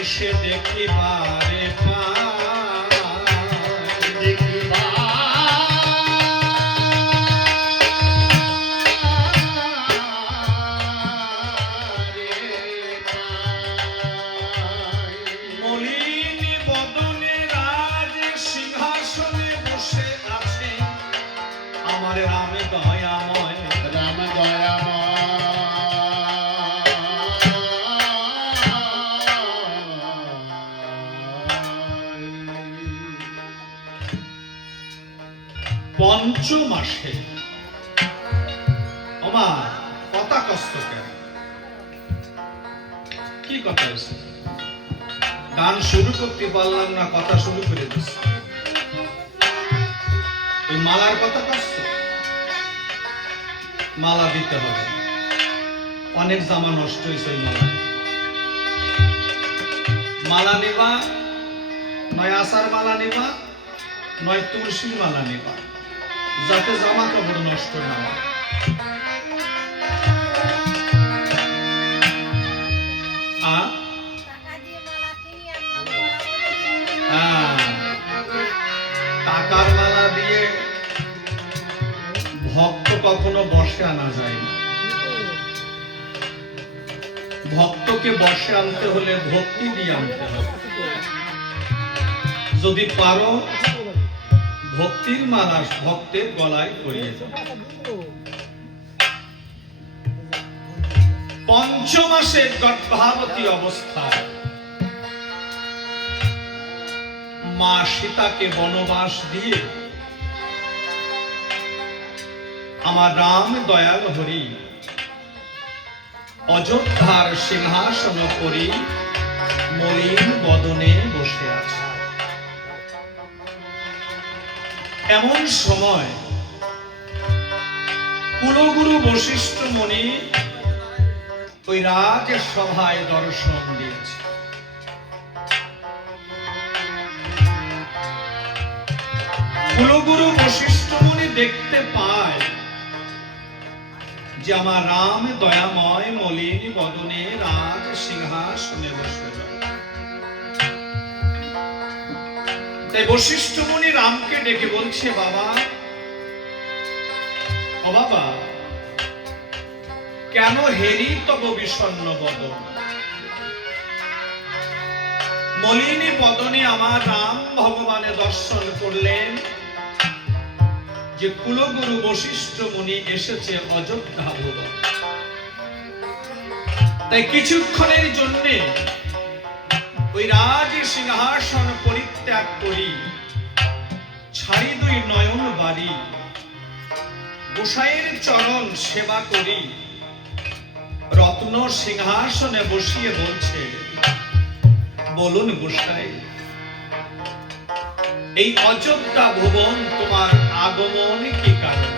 এসে দেখিবারে মলিনী বদনে রাজ সিংহাসনে বসে আছে আমার রাম দয়াময়, রাম দয়াময়। পঞ্চমাসে আমার কথা কষ্ট কেন? কি কথা হয়েছে? গান শুরু করতে পারলাম না, কথা শুরু করে দিচ্ছি। ওই মালার কথা কষ্ট, মালা দিতে হবে। অনেক জামা নষ্ট হয়েছে ওই মালা। মালা নেবা, নয় আসার মালা নেবা, নয় তুলসীর মালা নেবা, যাতে জামা কাপড় নষ্ট না হয়। টাকার মালা দিয়ে ভক্ত কখনো বসে আনা যায় না। ভক্তকে বসে আনতে হলে ভক্তি দিয়ে আনতে হবে। যদি পারো ভক্তির মালা ভক্তের গলায় পরিয়ে দাও। পঞ্চমাসে গর্ভবতী অবস্থায় মা সীতাকে বনবাস দিয়ে আমার রাম দয়াল হরি অযোধ্যার সিংহাসন করি মলিন বদনে বসে আছে। এমন সময় কুলগুরু বশিষ্ঠ মুনি ওই রাজ সভায় দর্শন দিয়েছে। কুলগুরু বশিষ্ঠ মুনি দেখতে পায় যে আমার রাম দয়াময় মলিন বদনে রাজ সিংহাসনে বসে। তাই বশিষ্ঠ মুনি রামকে ডেকে বলছে, বাবা, ও বাবা, কেন হেরি তব বিষণ্ণ বদন? মলিনী বদনে আমার রাম ভগবানে দর্শন করলেন যে কুলগুরু বশিষ্ঠ মুনি এসেছে অযোধ্যা ভুবন। তাই কিছুক্ষণের জন্য ওই রাজ সিংহাসন পরিত্যাগ করি, ছাড়ি দুই নয়ন বাড়ি, গোসাইয়ের চরণ সেবা করি, রত্ন সিংহাসনে বসিয়ে বলছে, বলুন গোসাই, এই অযোধ্যা ভুবন তোমার আগমন কি কারণ?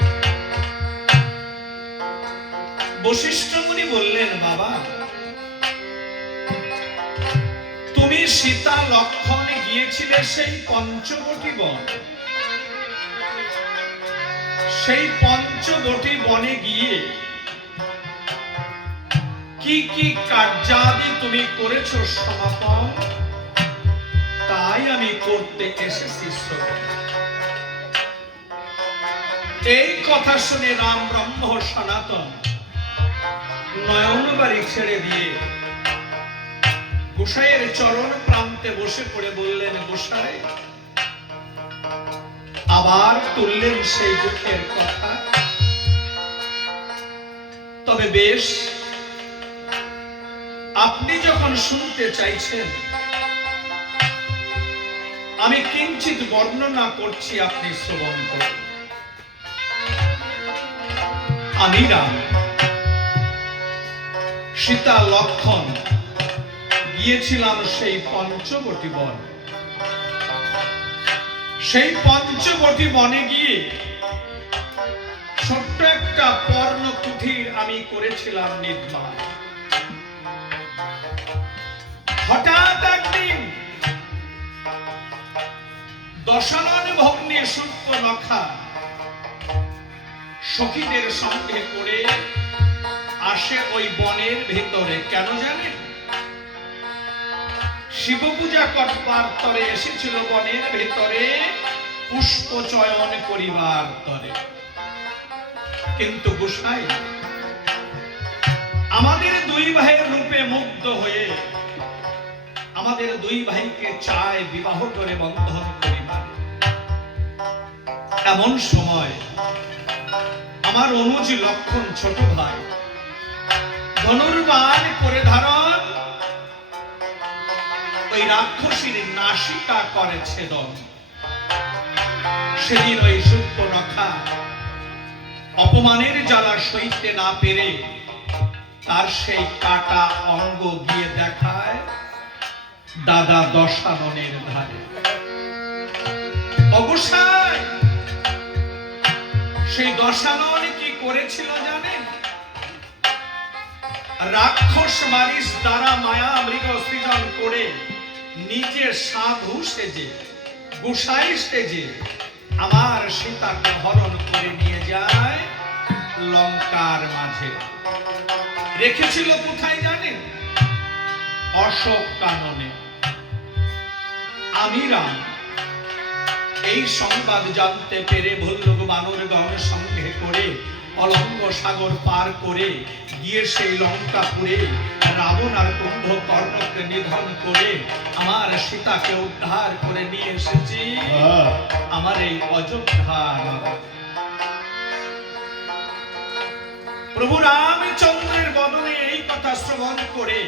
বশিষ্ঠ মুনি বললেন, বাবা, তুমি সীতা লক্ষণে গিয়েছিলে সেই পঞ্চবটী বন। সেই পঞ্চবটী বনে গিয়ে কি কি কার্যাদি তুমি করেছো সমাপন, তাই আমি করতে এসেছি। এই কথা শুনে রাম ব্রহ্ম সনাতন নয়ন বাড়ি ছেড়ে দিয়ে গোসাইয়ের চরণ প্রান্তে বসে পড়ে বললেন, গোসাই, আবার তুললেন সেই দুঃখের কথা। তবে বেশ, আপনি যখন শুনতে চাইছেন, আমি কিঞ্চিত বর্ণনা করছি, আপনি শ্রবণ করুন। আমি রাম সীতা লক্ষণ গিয়েছিলাম সেই পঞ্চবটী বন। সেই পঞ্চবটী বনে গিয়ে ছোট্ট একটা পর্ণ কুঠির আমি করেছিলাম নির্মাণ। হঠাৎ একদিন দশানন ভগ্নী সূর্পনখা সখীদের সঙ্গে করে আসে ওই বনের ভেতরে। কেন জানেন? শিব পূজা করবার তরে এসেছিল বনের ভেতরে, পুষ্প চয়ন করিবার তরে। কিন্তু গোসাই আমাদের দুই ভাইয়ের রূপে মুগ্ধ হয়ে আমাদের দুই ভাইকে চায় বিবাহ করে বন্ধন করিবার। এমন সময় আমার অনুজ লক্ষণ ছোট ভাই ধনুর্বাণ করে ধারণ, ওই রাক্ষসীর নাসিকা করে ছেদন। সেদিন ওই শূর্পণখা অপমানের জ্বালা সইতে না পেরে তার সেই কাটা অঙ্গ গিয়ে দেখায় দাদা দশাননের ধারে। অবশ্যই সেই দশানন কি করেছিল জানেন? রাক্ষস মারিস দ্বারা মায়া মৃগ সৃজন করে নিজে সাধু সেজে গোসাই সেজে আমার সীতাকে হরণ করে নিয়ে যায় লঙ্কার মাঝে। রেখেছিল কোথায় জানেন? অশোক কাননে। আমি রাম এই সংবাদ জানতে পেরে ভল্লুক বানরগণ সঙ্গে করে অলঙ্গ সাগর পার করে গিয়ে সেই লঙ্কাপুরে রাবণ আর কুম্ভকর্ণকে নিধন করে আমার সীতাকে উদ্ধার করে নিয়ে এসেছি আমার এই অযোধ্যা। প্রভু রামচন্দ্রের বদনে এই কথা শ্রবণ করে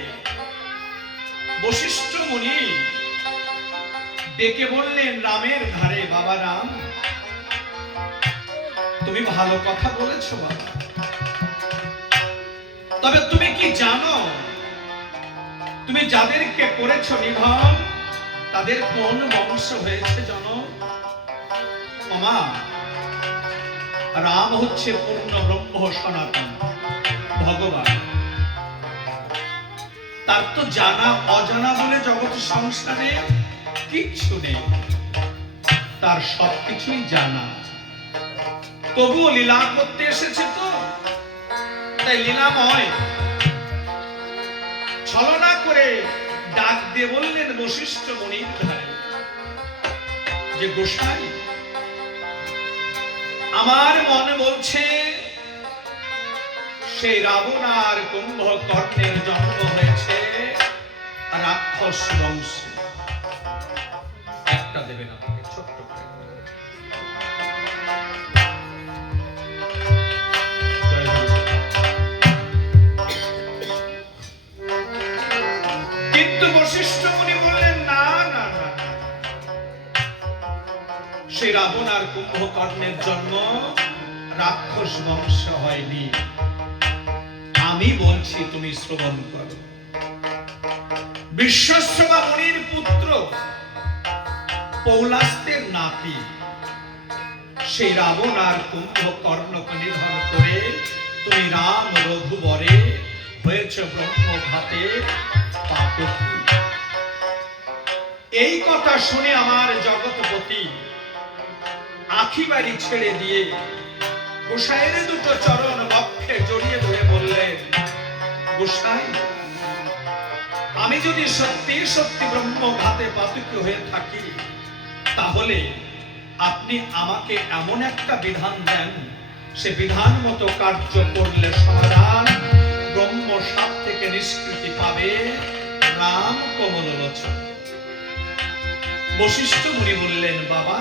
বশিষ্ঠ মুনি ডেকে বললেন রামের ধারে, বাবা রাম, তুমি ভালো কথা বলেছো বাবা, তবে তুমি কি জানো তুমি যাদেরকে করেছো নিধন তাদের কোন বংশ হয়েছে জানো? মামা, রাম হচ্ছে পূর্ণ ব্রহ্ম সনাতন ভগবান। তার তো জানা অজানা বলে জগৎ সংসারে কিচ্ছু নেই, তার সবকিছুই জানা। তবুও লীলা করতে এসেছে তো, তাই লীলাময় ছলনা করে ডাক দিয়ে বললেন বশিষ্ঠ মুনির ধারে যে গোসাই, আমার মনে বলছে সেই রাবণ আর কুম্ভকর্ণের জন্ম হয়েছে রাক্ষস বংশে। একটা দেবেন আমাকে ছোট্ট করে। কিন্তু বশিষ্ঠ মুনি বললেন না না না, সেই রাবণ আর কুম্ভকর্ণের জন্ম রাক্ষস বংশ হয়নি। আমি বলছি তুমি শ্রবণ করো। বিশ্বশ্রবা মুনির পুত্র পৌলাস্তের নাতি সেই রাবণ আর কুম্ভকর্ণকে নিধন করে তুমি রাম রঘুবরে হয়েছে ব্রহ্মঘাতে পাতকী। এই কথা শুনে আমার জগৎপতি আখি বাড়ি ছেড়ে দিয়ে গোসাইয়ের দুটো চরণ বক্ষে জড়িয়ে ধরে বললেন, গোসাই, আমি যদি সত্যি সত্যি ব্রহ্মঘাতে পাতকী হয়ে থাকি তাহলে আপনি আমাকে এমন একটা বিধান দেন, সে বিধান মতো কার্য করলে সমাধান ব্রহ্ম সাপ থেকে নিষ্কৃতি পাবে রাম কমল লোচন। বশিষ্ঠ মুনি বললেন, বাবা,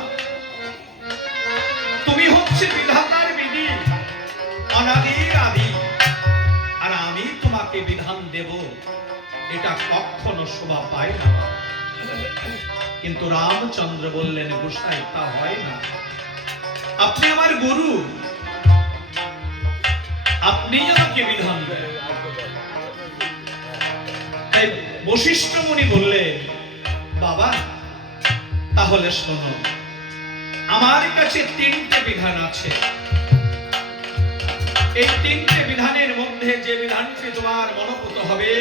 তুমি হচ্ছে বিধাতার বিধি, অনাদির আদি, আর আমি তোমাকে বিধান দেব এটা কখনো শোভা পায় না। কিন্তু রামচন্দ্র বললেন, গোসাই, তা হয় না, আপনি আমার গুরু, আপনি আমাকে বিধান দেন। তাই বশিষ্ঠ মুনি বললেন, বাবা, তাহলে শোনো, আমার কাছে তিনটে বিধান আছে। এই তিনটে বিধানের মধ্যে যে বিধানটি তোমার মনোপুত হবে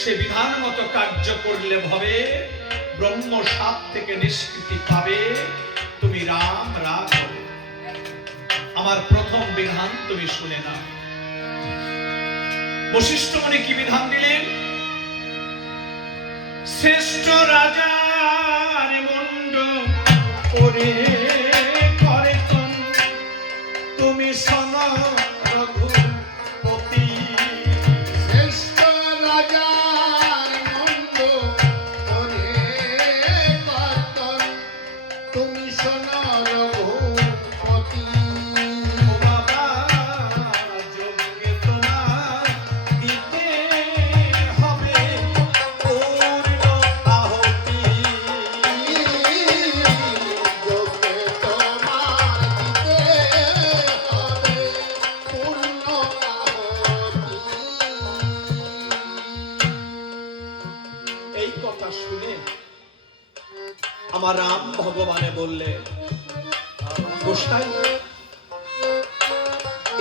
সে বিধান মতো কার্য করলে হবে ব্রহ্ম সাপ থেকে নিষ্কৃতি পাবে, তুমি রাম রাম হবে। আমার প্রথম বিধান তুমি শুনে নাও। বশিষ্ঠ মুনি কি বিধান দিলেন? শ্রেষ্ঠ রাজার মন্ড করে করে তুমি শোন রঘুপতি। শ্রেষ্ঠ রাজার মন্দ করে কর্তন তুমি শোনো রঘুপতি। ও বাবা যজ্ঞে তোমার দিতে হবে পূর্ণ আহুতি। যোগে তোমার দিতে হবে পূর্ণ আহুতি। এই কথা শুনে আমার রাম ভগবানে বললেন, গোসাই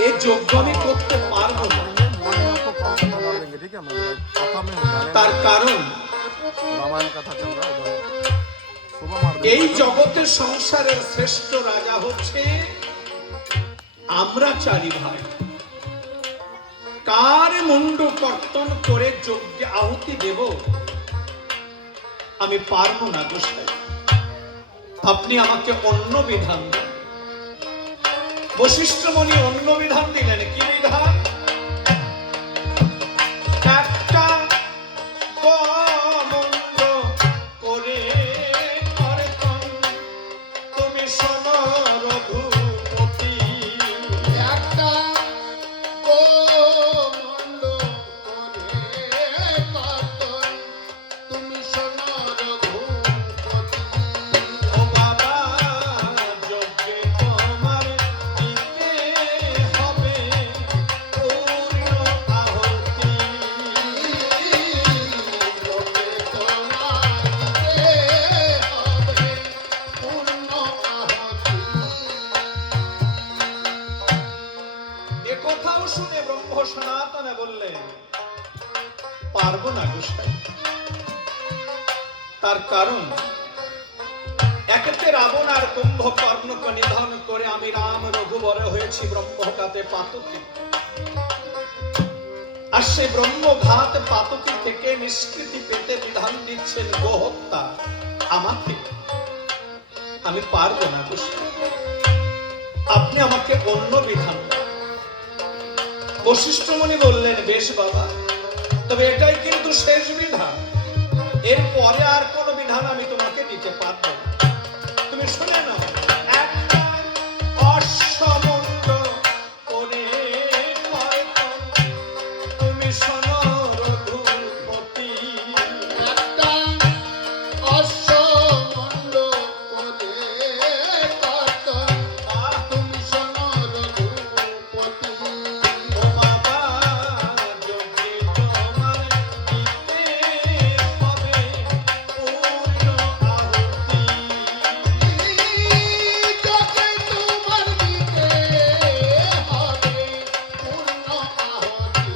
এই যজ্ঞ আমি করতে পারবো না। ठीक है मतलब कथा में होता है তার কারণ रामायण कथा चल रहा है उधर सुबह मार दे এই জগতের সংসারের শ্রেষ্ঠ রাজা হচ্ছে আমরা চারি ভাই। কার মুন্ড কর্তন করে যজ্ঞে আহুতি দেব আমি পারবো না গোসাই, আপনি আমাকে অন্য বিধান দেন। বশিষ্ঠ মুনি অন্য বিধান দিলেন। কি বিধান? একটা মন্ড করে কর্তন তুমি শোনো রঘুপতি। একটা মন্দ করে কর্তন তুমি শোনো রঘুপতি। ও বাবা যজ্ঞে তোমার দিতে হবে পূর্ণ আহুতি। যোগে তোমার দিতে হবে পূর্ণ আহুতি। এ কথাও শুনে ব্রহ্ম সনাতনে বললেন, পারবো না গোসাই। তার কারণ একেতে রাবণ আর কুম্ভকর্ণকে নিধন করে আমি রাম রঘুবরে হয়েছি ব্রহ্মঘাতে পাতকী। আর সেই ব্রহ্মঘাত পাতকী থেকে নিষ্কৃতি পেতে বিধান দিচ্ছেন গোহত্যা আমাকে। আমি পারবো না গোসাই, আপনি আমাকে অন্য বিধান দেন। বশিষ্ঠ মুনি বললেন, বেশ বাবা, তবে এটাই কিন্তু শেষ বিধান, এর পরে আর কোনো বিধান আমি তোমাকে দিতে পারবো না। তুমি শুনে নাও, একটা অশ্বমন্ড করে কর্তন তুমি শোনো রঘুপতি। একটা অশ্বমন্ড করে কর্তন তুমি শোনো রঘুপতি। ও বাবা যজ্ঞে তোমার দিতে হবে পূর্ণ আহুতি। যোগে তোমার দিতে হবে পূর্ণ আহুতি।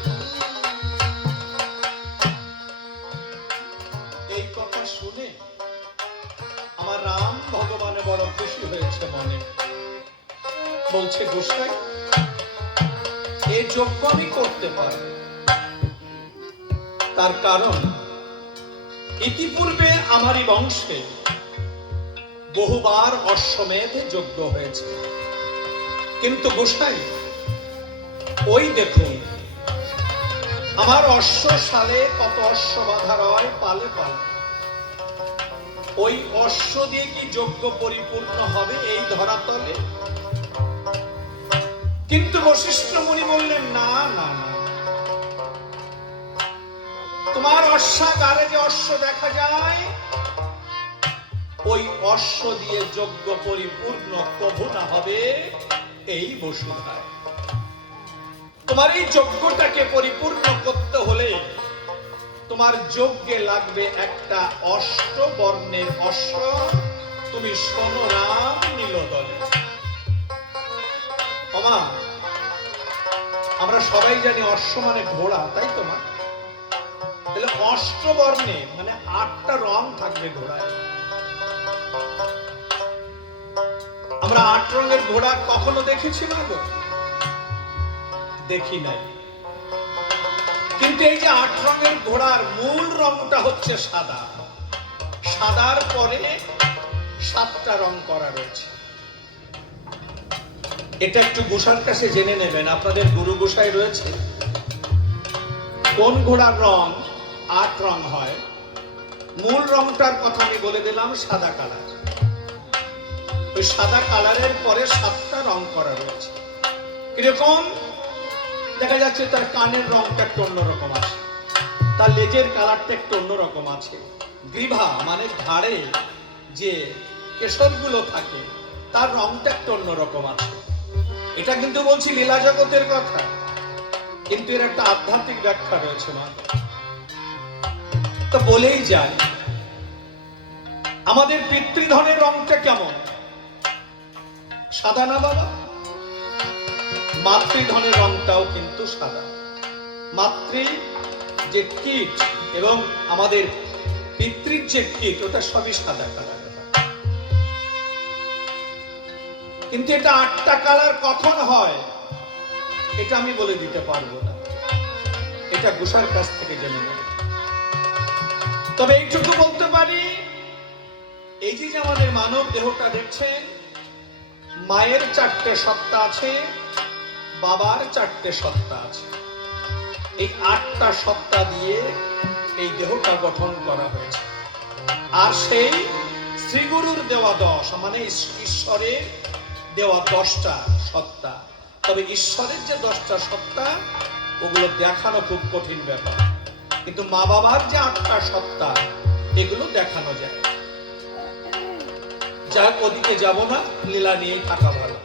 এই কথা শুনে আমার রাম ভগবানে বড় খুশি হয়েছে মনে। বলছে, গোসাই এই যজ্ঞ আমি করতে পারব। তার কারণ ইতিপূর্বে আমারই বংশে বহুবার অশ্বমেধ যজ্ঞ হয়েছে। কিন্তু গোসাই ওই দেখুন আমার অশ্বশালে কত অশ্ব বাঁধা রয় পালে পালে, ওই অশ্ব দিয়ে কি যজ্ঞ পরিপূর্ণ হবে এই ধরাতলে? কিন্তু বশিষ্ঠ মুনি বললেন, না না না, তোমার অশ্বাগারে যে অশ্ব দেখা যায় ওই অশ্ব দিয়ে যজ্ঞ পরিপূর্ণ কভু না হবে এই বসুধায়। তোমার এই যজ্ঞটাকে পরিপূর্ণ করতে হলে তোমার যজ্ঞে লাগবে একটা অষ্টবর্ণের অশ্ব। তুমি শোনো রাম নীলদলে। ওমা, আমরা সবাই জানি অশ্ব মানে ঘোড়া, তাই তো মা? তাহলে অষ্টবর্ণে মানে 8টা রং থাকবে ঘোড়ায়। আমরা 8 রঙের ঘোড়া কখনো দেখেছি না গো? দেখি নাই। কিন্তু এই যে 8 রঙের ঘোড়ার মূল রংটা হচ্ছে সাদা। সাদার পরে 7টা রং করা রয়েছে। এটা একটু গোসার কাছে জেনে নেবেন, আপনাদের গুরু গোসাই রয়েছে। কোন ঘোড়ার রং 8 রং হয়, মূল রংটার কথা আমি বলে দিলাম সাদা কালার। ওই সাদা কালারের পরে 7টা রং করা রয়েছে। কিরকম? দেখা যাচ্ছে তার কানের রংটা একটু অন্যরকম আছে, তার লেজের কালারটা একটু অন্যরকম আছে, গ্রীভা মানে ঘাড়ে যে কেশরগুলো থাকে তার রংটা একটু অন্যরকম আছে। এটা কিন্তু বলছি লীলা জগতের কথা, কিন্তু এর একটা আধ্যাত্মিক ব্যাখ্যা রয়েছে। মা তো বলেই যায়, আমাদের পিতৃধনের রংটা কেমন? সাদা না বাবা? মাতৃধনের রংটাও কিন্তু সাদা। মাতৃ যে কীট এবং আমাদের পিতৃর যে কীট, ওটা সবই সাদা কালার। কিন্তু এটা 8টা কালার কখন হয় এটা আমি বলে দিতে পারবো না, এটা গোসার কাছ থেকে জেনে নেব। তবে এইটুকু বলতে পারি, এই যে আমাদের মানব দেহটা দেখছেন, মায়ের 4টে সত্তা আছে, বাবার 4টে সত্তা আছে। এই 8টা সত্তা দিয়ে এই দেহটা গঠন করা হয়েছে। আর সেই শ্রীগুরুর দেওয়া 10, মানে ঈশ্বরের দেওয়া 10টা সত্তা। তবে ঈশ্বরের যে 10টা সত্তা, ওগুলো দেখানো খুব কঠিন ব্যাপার। কিন্তু মা বাবার যে 8টা সত্তা, এগুলো দেখানো যায়। যাক, ওদিকে যাব না, লীলা নিয়ে থাকা ভালো।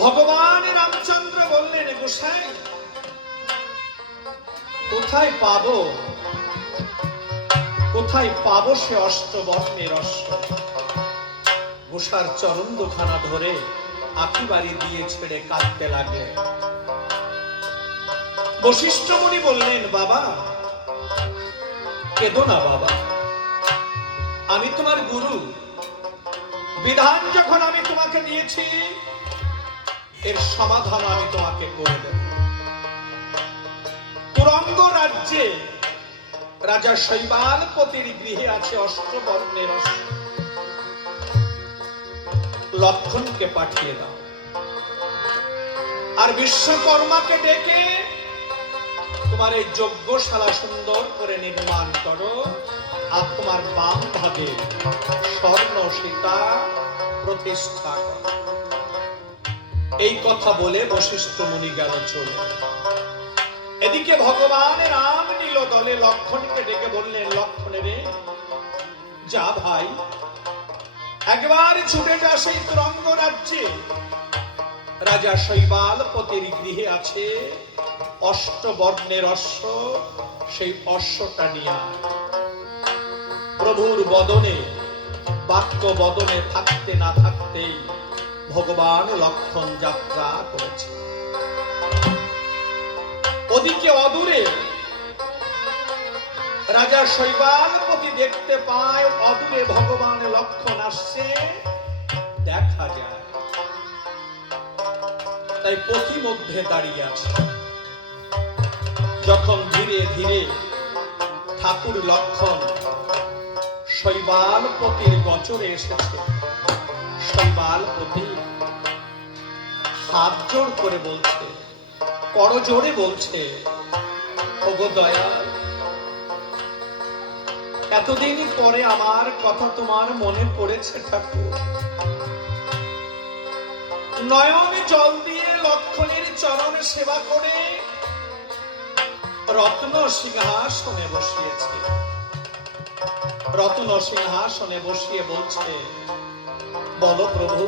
ভগবান রামচন্দ্র বললেন, গোসাই কোথায় পাবো সে অষ্টবর্ণের অশ্ব? গোসার চরণ দুখানা ধরে আঁখি বাড়ি দিয়ে ছেড়ে কাঁদতে লাগলেন। বশিষ্ঠ মুনি বললেন, বাবা কেঁদো না বাবা, আমি তোমার গুরু, বিধান যখন আমি তোমাকে দিয়েছি, এর সমাধান আমি তোমাকে করে দেব। তুরঙ্গ রাজ্যে রাজা শৈবালপতির গৃহে আছে অষ্টবর্ণের অশ্ব। লক্ষণকে পাঠিয়ে দাও, আর বিশ্বকর্মাকে ডেকে তোমার এই যজ্ঞশালা সুন্দর করে নির্মাণ করো, আর তোমার বাম ভাগে স্বর্ণ সীতা প্রতিষ্ঠা করো। এই কথা বলে বশিষ্ঠ মুনি গেল চলে। এদিকে ভগবান রাম নীল দলে লক্ষণকে ডেকে বললেন, লক্ষণ রে, যা ভাই, একবার ছুটে যা সেই তুরঙ্গ রাজ্যে রাজা শৈবালপতির গৃহে আছে অষ্টবর্ণের অশ্ব, সেই অশ্বটা নিয়ে প্রভুর বদনে, বাক্য বদনে থাকতে না থাকতেই ভগবান লক্ষণ যাত্রা করেছে। ওদিকে অদূরে রাজা শৈবালপতি দেখতে পায়, অদূরে ভগবান লক্ষণ আসছে, দেখা যায়। তাই পথি মধ্যে দাঁড়িয়ে আছে। যখন ধীরে ধীরে ঠাকুর লক্ষণ শৈবালপতির গোচরে এসেছে, শৈবালপতি হাত জোড় করে বলছে, করজোড়ে বলছে, ওগো দয়াল, এতদিন পরে আমার কথা তোমার মনে পড়েছে ঠাকুর। নয়নে জল দিয়ে লক্ষণের চরণে সেবা করে রত্ন সিংহাসনে বসিয়েছে। রত্ন সিংহাসনে বসিয়ে বলছে, বলো প্রভু,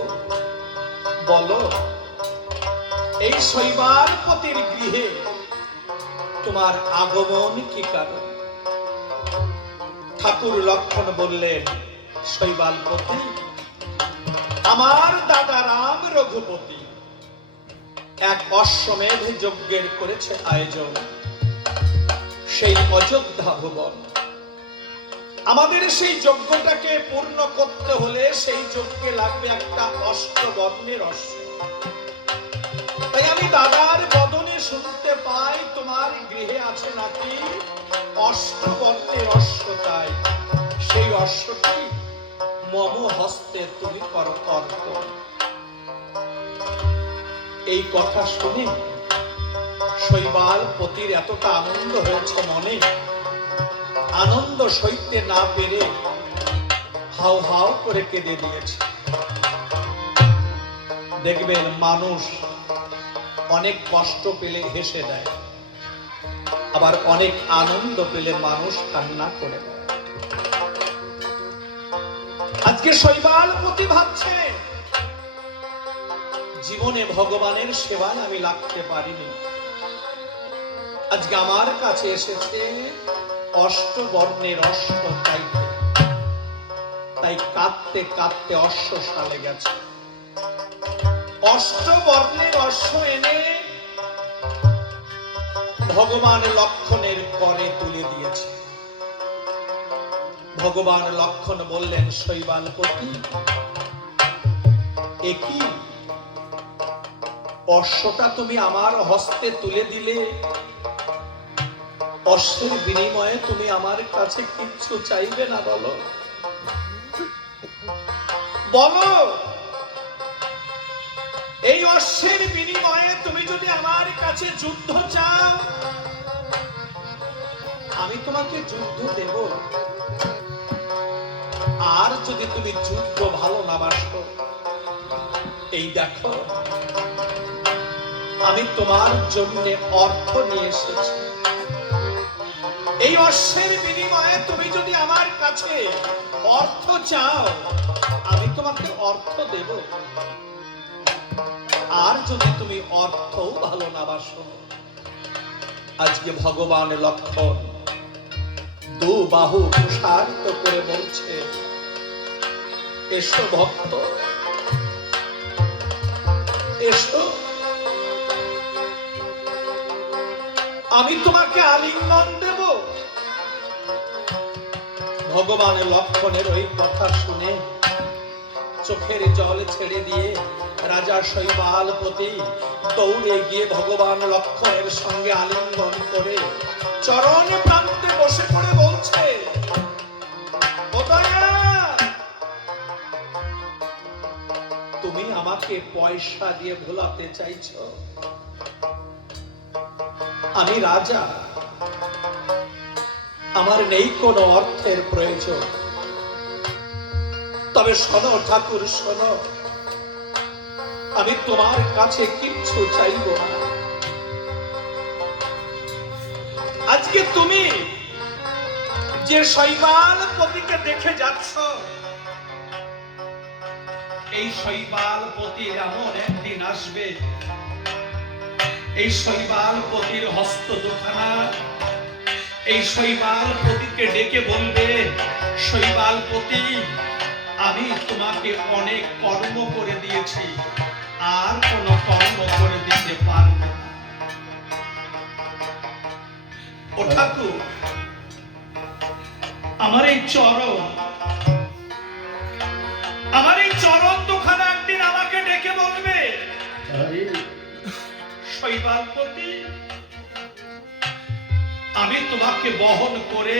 বলো এই শৈবালপতির গৃহে তোমার আগমন কি কারণ? ঠাকুর লক্ষণ বললেন, শৈবালপতি, আমার দাদা রাম রঘুপতি এক অশ্বমেধ যজ্ঞের করেছে আয়োজন সেই অযোধ্যা ভুবন। আমাদের সেই যজ্ঞটাকে পূর্ণ করতে হলে সেই যজ্ঞে লাগবে একটা অষ্টবর্ণের অশ্ব। তাই আমি দাদার বদনে শুনতে পাই তোমার গৃহে আছে নাকি অষ্টবর্ণের অশ্বতা। অশ্বটি মম হস্তে তুমি করো অর্পণ। এই কথা শুনে শৈবাল পতির এতটা আনন্দ হয়েছে মনে, আনন্দ সইতে না পেরে হাউ হাউ করে কেঁদে দিয়েছে। দেখবেন মানুষ অনেক কষ্ট পেলে হেসে দেয়, আবার অনেক আনন্দ পেলে মানুষ কান্না করে দেয়। আজকে শৈবাল পতি ভাবছে জীবনে ভগবানের সেবায় আমি লাগতে পারিনি, আজকে আমার কাছে এসেছে অষ্টবর্ণের অষ্ট চাইতে, তাই কাঁদতে কাঁদতে অশ্বশালে গেছে। অষ্টবর্ণের অশ্ব এনে ভগবান লক্ষণের করে তুলে দিয়েছে। ভগবান লক্ষণ বললেন, শৈবালপতি একই অশ্বটা তুমি আমার হস্তে তুলে দিলে, অশ্বের বিনিময়ে তুমি আমার কাছে কিচ্ছু চাইবে না? বলো বলো, এই অশ্বের বিনিময়ে তুমি যদি আমার কাছে যুদ্ধ চাও, আমি তোমাকে যুদ্ধ দেব। আর যদি তুমি যুদ্ধ ভালো না বাসো, এই দেখো আমি তোমার জন্য অর্থ নিয়ে এসেছি। এই অশ্বের বিনিময়ে তুমি যদি আমার কাছে অর্থ চাও, আমি তোমাকে অর্থ দেব। আর যদি তুমি অর্থও ভালো না বাসো, আজকে ভগবান লক্ষণ দু বাহু প্রসারিত করে বলছে, এসো ভক্ত, এসো, আমি তোমাকে আলিঙ্গন দেব। ভগবান লক্ষণের ওই কথা শুনে চোখের জল ছেড়ে দিয়ে রাজা শৈবালপতি দৌড়ে গিয়ে ভগবান লক্ষণের সঙ্গে আলিঙ্গন করে চরণ প্রান্তে বসে পড়ে বলছে, ও দয়া, তুমি আমাকে পয়সা দিয়ে ভোলাতে চাইছো? আমি রাজা, আমার নেই কোনো অর্থের প্রয়োজন। তবে শোনো ঠাকুর, শোনো, আমি তোমার কাছে কিচ্ছু চাইব না। আজকে তুমি যে শৈবালপতিকে দেখে যাচ্ছ, এই শৈবালপতির এমন একদিন আসবে, এই শৈবালপতির হস্ত দুখানা এই শৈবালপতিকে ডেকে বলবে, শৈবালপতি, আমি তোমাকে অনেক কর্ম করে দিয়েছি, আর কোন কর্ম করে দিতে পারবো না। ও ঠাকুর, আমার এই চরণ দুখানা একদিন আমাকে ডেকে বলবে, শৈবালপতি, আমি তোমাকে বহন করে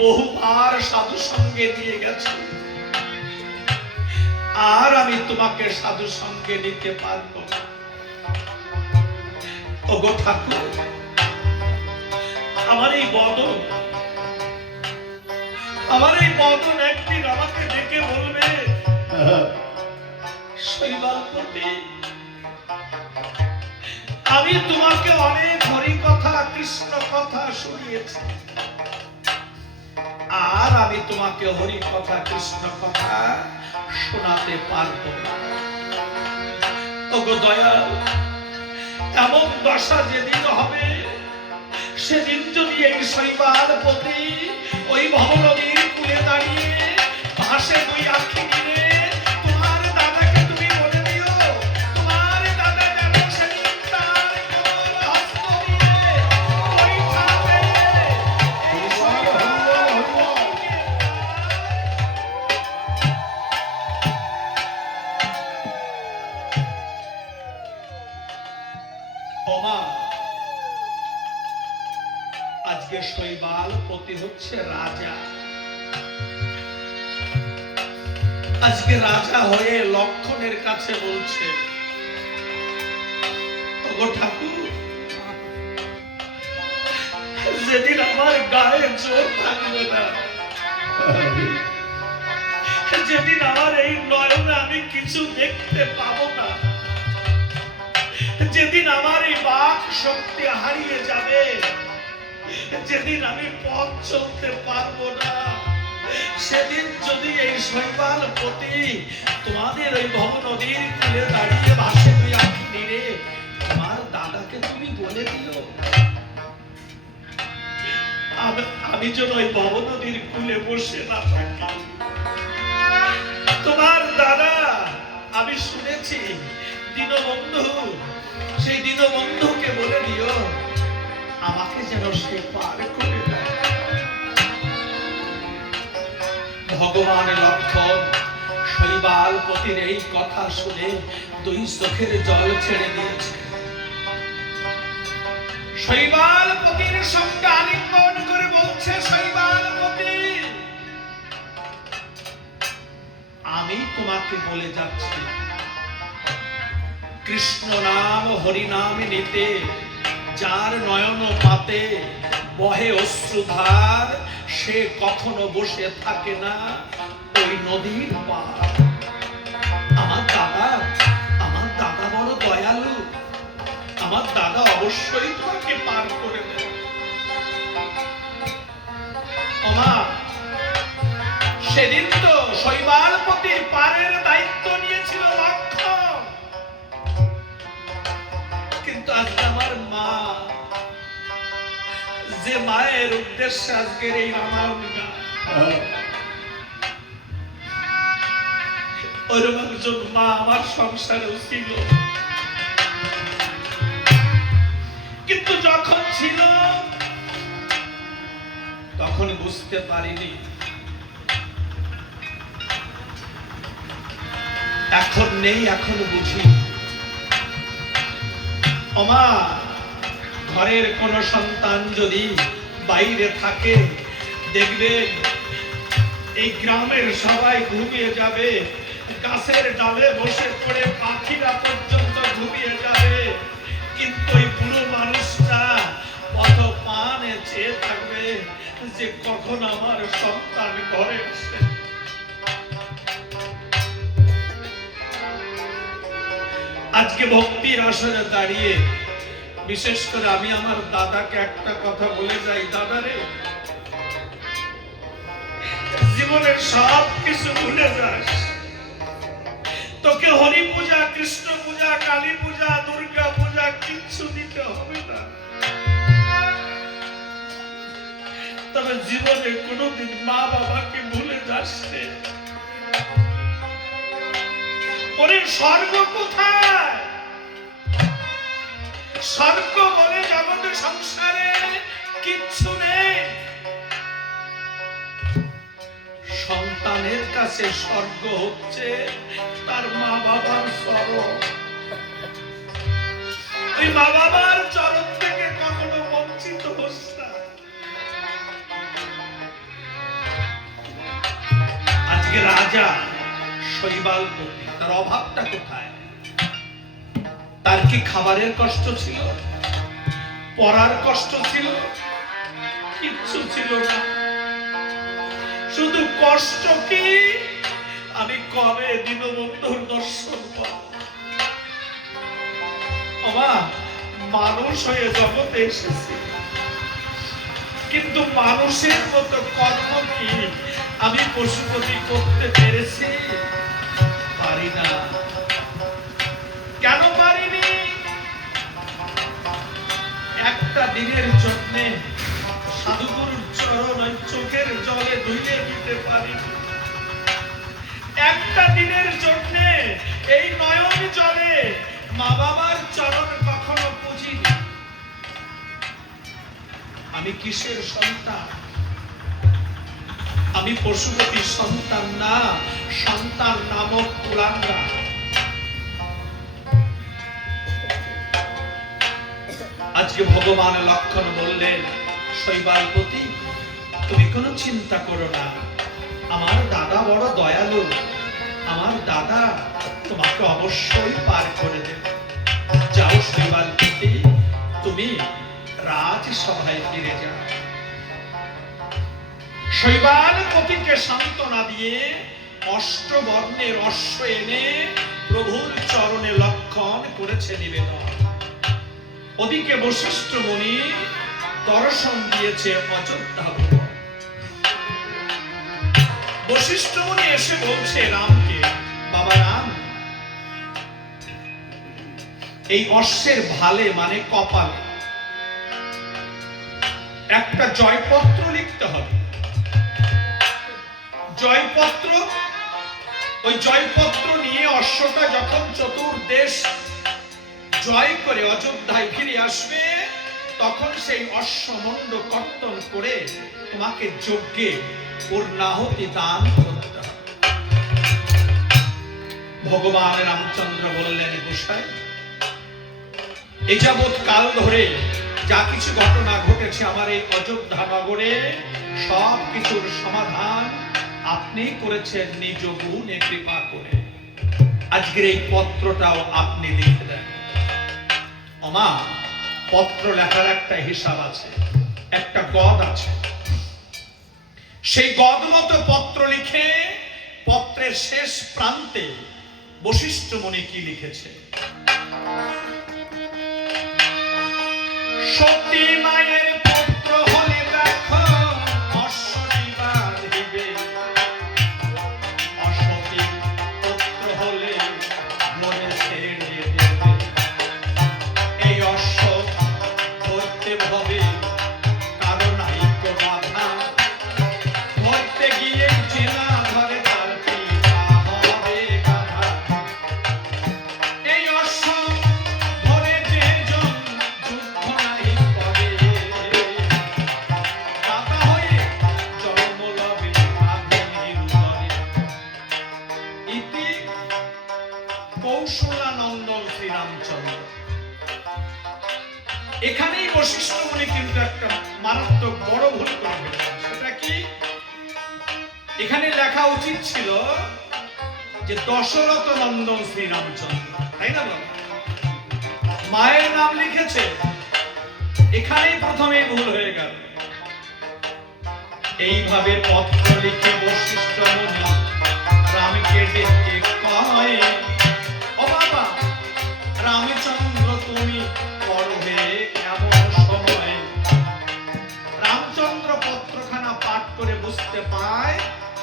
বহুবার সাধু সঙ্গে নিয়ে গেছি, আর আমি তোমাকে সাধু সঙ্গে নিতে পারবো না। ওগো ঠাকুর, আমার এই বদন একদিন আমাকে ডেকে বলবে, শৈবালপতি, আমি তোমাকে অনেক হরি কথা, কৃষ্ণ কথা শুনিয়েছি, আর আমি তোমাকে হরি কথা, কৃষ্ণ কথা শোনাতে পারবো না। ওগো দয়াল, এমন দশা যেদিন হবে, সেদিন যদি এই শৈবালপতি ওই ভবনদীর কূলে দাঁড়িয়ে ভাসে দুই আঁখি নিয়ে তোমার দাদাকে তুমি বলে দিও, তোমার দাদা যেন সেদিন তার কোমল হস্ত দিয়ে বৈঠাবে এই শৈবালপতিকে। ওমা, আজকে শৈবালপতি হচ্ছে রাজা, আজকে রাজা হয়ে লক্ষণের কাছে বলছে, ওগো ঠাকুর, যেদিন আমার গায়ে জোর থাকবে না, যেদিন আমার এই নয়নে আমি কিছু দেখতে পাবো না, যেদিন আমার এই বাক শক্তি হারিয়ে যাবে, যেদিন আমি পথ চলতে পারবো না, সেদিন যদি এই শৈবালপতি তোমাদের ওই ভব নদীর কূলে দাঁড়িয়ে ভাসে তুই আঁখি নিরে, তোমার দাদাকে তুমি বলে দিও আমি যেন ওই ভব নদীর কূলে বসে না থাকি। তোমার দাদা, আমি শুনেছি দীনবন্ধু, সেই দীনবন্ধুকে বলে দিও আমাকে যেন সে পার করে দেয়। ভগবান লক্ষণ শৈবালপতির এই কথা শুনে দুই চোখের জল ছেড়ে দিয়েছে। শৈবালপতির সঙ্গে আলিঙ্গন করে বলছে, শৈবালপতি, আমি তোমাকে বলে যাচ্ছি, কৃষ্ণ নাম হরি নাম নিতে যার নয়ন পাতে বহে অশ্রুধার, সে কখনো বসে থাকে না ওই নদীর পার। আমার দাদা বড় দয়ালু, আমার দাদা অবশ্যই তোমাকে পার করে দেবে। ওমা, সেদিন তো শৈবালপতির পারের দায়িত্ব নিয়েছিল লক্ষণ, কিন্তু আজকে আমার মা, যে মায়ের উদ্দেশ্যে আজকের এই রামায়ণ গান, ওরকম একজন মা আমার সংসারেও ছিল, কিন্তু যখন ছিল তখন বুঝতে পারিনি, এখন নেই, এখন বুঝি। ওমা, ঘরের কোন সন্তান যদি বাইরে থাকে, দেখবেন এই গ্রামের সবাই ঘুমিয়ে যাবে, গাছের ডালে বসে পড়ে পাখিরা পর্যন্ত ঘুমিয়ে যাবে, কিন্তু ওই বুড়ো মানুষটা কত পানে চেয়ে থাকবে যে কখন আমার সন্তান ঘরে আসে। আজকে ভক্তির আসরে দাঁড়িয়ে বিশেষ করে আমি আমার দাদাকে একটা কথা বলে যাই, দাদারে, জীবনের সব কিছু ভুলে যাস, তোকে হরি পূজা, কৃষ্ণ পূজা, কালী পূজা, দুর্গা পূজা কিচ্ছু দিতে হবে না, তবে জীবনে কোনোদিন মা বাবাকে ভুলে যাস না। ওরে স্বর্গ কোথায়? স্বর্গ বলে জগৎ সংসারে কিচ্ছু নেই। সন্তানের কাছে স্বর্গ হচ্ছে তার মা বাবার চরণ। ওই মা বাবার চরণ থেকে কখনো বঞ্চিত হোস না। আজকে রাজা শৈবালপতি, তার অভাবটা কোথায়? তার কি খাবারের কষ্ট ছিল? পড়ার কষ্ট ছিল? কিচ্ছু ছিল না। শুধু কষ্ট কি, আমি কবে দীনবন্ধুর দর্শন পাব? মানুষ হয়ে জগতে এসেছি, কিন্তু মানুষের মতো কর্ম কি আমি পশুপতি করতে পেরেছি? পারি না। কেন পারিনি? একটা দিনের জন্য সাধুগুরুর চরণ চোখের জলে ধুইয়ে দিতে পারিনি। একটা দিনের জন্য এই নয়ন জলে মা বাবার চরণ কখনো পুজিনি। আমি কিসের সন্তান? আমি পশুপতির সন্তান না, সন্তান নামক কুলাঙ্গা। আজকে ভগবান লক্ষণ বললেন, শৈবালপতি, তুমি কোনো চিন্তা করো না, আমার দাদা বড় দয়ালু, আমার দাদা তোমাকে অবশ্যই পার করে দেবে। যাও শৈবালপতি, তুমি রাজসভায় ফিরে যাও। শৈবালপতিকে সান্ত্বনা দিয়ে অষ্টবর্ণের অশ্ব এনে প্রভুর চরণে লক্ষণ করেছে নিবেদন। ওদিকে বশিষ্ঠ মুনি দর্শন দিয়েছে অযোধ্যা ভুবন। বশিষ্ঠ মুনি এসে বলছে রামকে, বাবা রাম, এই অশ্বের ভালে মানে কপালে একটা জয়পত্র লিখতে হবে। জয়পত্র, ওই জয়পত্র নিয়ে অশ্বটা যখন চতুর্দেশ জয় করে অযোধ্যায় ফিরে আসবে, তখন সেই অশ্বমণ্ড কর্তন করে তোমাকে যজ্ঞে পূর্ণাহুতি দান করতে হবে। ভগবান রামচন্দ্র বললেন, গোসাই, এ যাবৎ কাল ধরে যা কিছু ঘটনা ঘটেছে আমার এই অযোধ্যা নগরে, সব কিছুর সমাধান আপনি করেছেন নিজ গুণে কৃপা করে। আজকের এই পত্রটাও আপনি লিখে দেন। ওমা, পত্র লেখার একটা হিসাব আছে, একটা গদ আছে। সেই গদ মতো পত্র লিখে পত্রের শেষ প্রান্তে বশিষ্ঠ মুনি কি লিখেছে? সতী মায়ের পুত্র হলে দেখো অশ্বটি বাঁধিবে, অশ্বতী পুত্র হলে মনে ছেড়ে দেবে। এই অশ্ব ধরতে হবে কারো নাই তো বাধা, ধরতে গিয়ে চেনা ধরে তার পিতা হবে গাধা। এই অশ্ব ধরে যেজন যুদ্ধ নাই করে, দাতা হয়ে জন্ম লবে আধুনির উদরে। ইতি কৌশলানন্দন শ্রীরামচন্দ্র। এখানেই বশিষ্ঠ মুনি কিন্তু একটা মারাত্মক বড় ভুল করে ফেলেছেন। সেটা কি? এখানে লেখা উচিত ছিল যে দশরথ নন্দন শ্রীরামচন্দ্র, তাই না বাবা? মায়ের নাম লিখেছে, এখানেই প্রথমে ভুল হয়ে গেল। এইভাবে পত্র লিখে বশিষ্ঠ মুনি রামকে ডেকে কয়, ও বাবা রামচন্দ্র, তুমি পড়বে এমন সময়। রামচন্দ্র পত্রখানা পাঠ করে বুঝতে পায়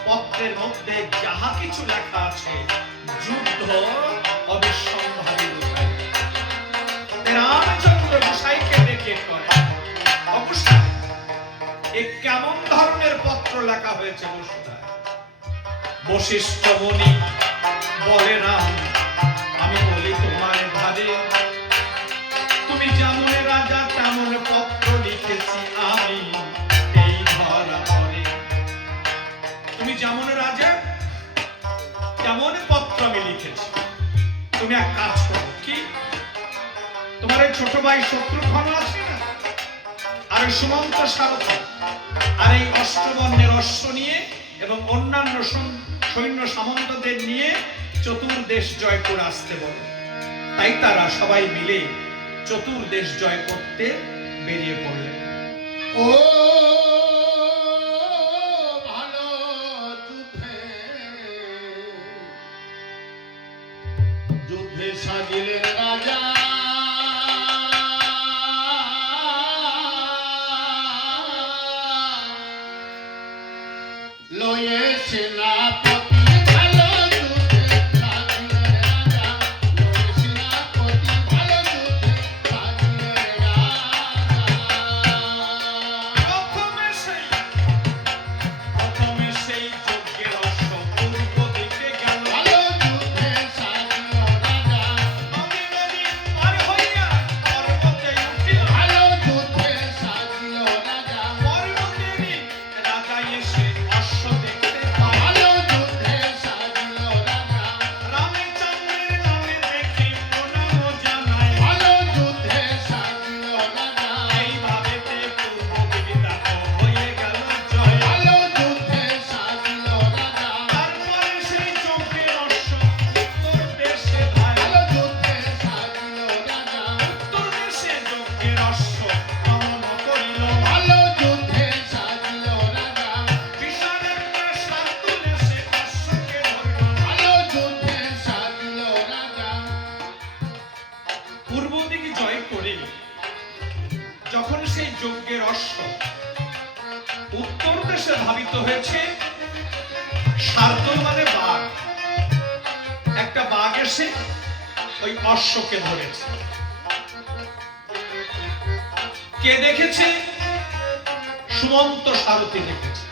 পত্রের মধ্যে যাহা কিছু লেখা আছে যুদ্ধ অবিসম্ভাবী রূপে। রামচন্দ্র গোসাইকে ডেকে কয়, অবশ্যই এ কেমন ধরনের পত্র লেখা হয়েছে বসুধায়? বশিষ্ঠ মুনি বলে, রাম, আমি বলি তোমার ভাবে, তুমি যেমন রাজা তেমন পত্র লিখেছি আমি এই ধরা পরে। তুমি যেমন রাজা তেমন পত্র আমি লিখেছি। তুমি এক কাজ করো, কি? তোমার এই ছোট ভাই শত্রুঘ্ন আছে না, আর এই সুমন্ত সারথি, আর এই অষ্টবর্ণের অশ্ব নিয়ে এবং অন্যান্য সৈন্য সামন্তদের নিয়ে চতুর্দেশ জয় করে আসতে বলো। তাই তারা সবাই মিলে চতুর্দেশ জয় করতে বেরিয়ে পড়লেন। ও ভালো যুদ্ধে সাজিলেন রাজা, লয়ে সেনাপতি ভালো যুদ্ধে সাজিলেন রাজা, লয়ে সেনাপতি ভালো যুদ্ধে সাজিলেন রাজা। প্রথমে সেই যজ্ঞের অশ্ব পূর্ব দিকে গেল, ভালো যুদ্ধে সাজিল রাজা, নদী নদী পার হইয়া পর্বতে উঠিল। ভালো যুদ্ধে সাজিল রাজা, পর্বতেরই রাজা এসে অশ্ব দেখতে পায়। ভালো শার্দুল মানে বাঘ। একটা বাঘ এসে ওই অশ্বকে ধরেছে। কে দেখেছে? সুমন্ত সারথি দেখেছে।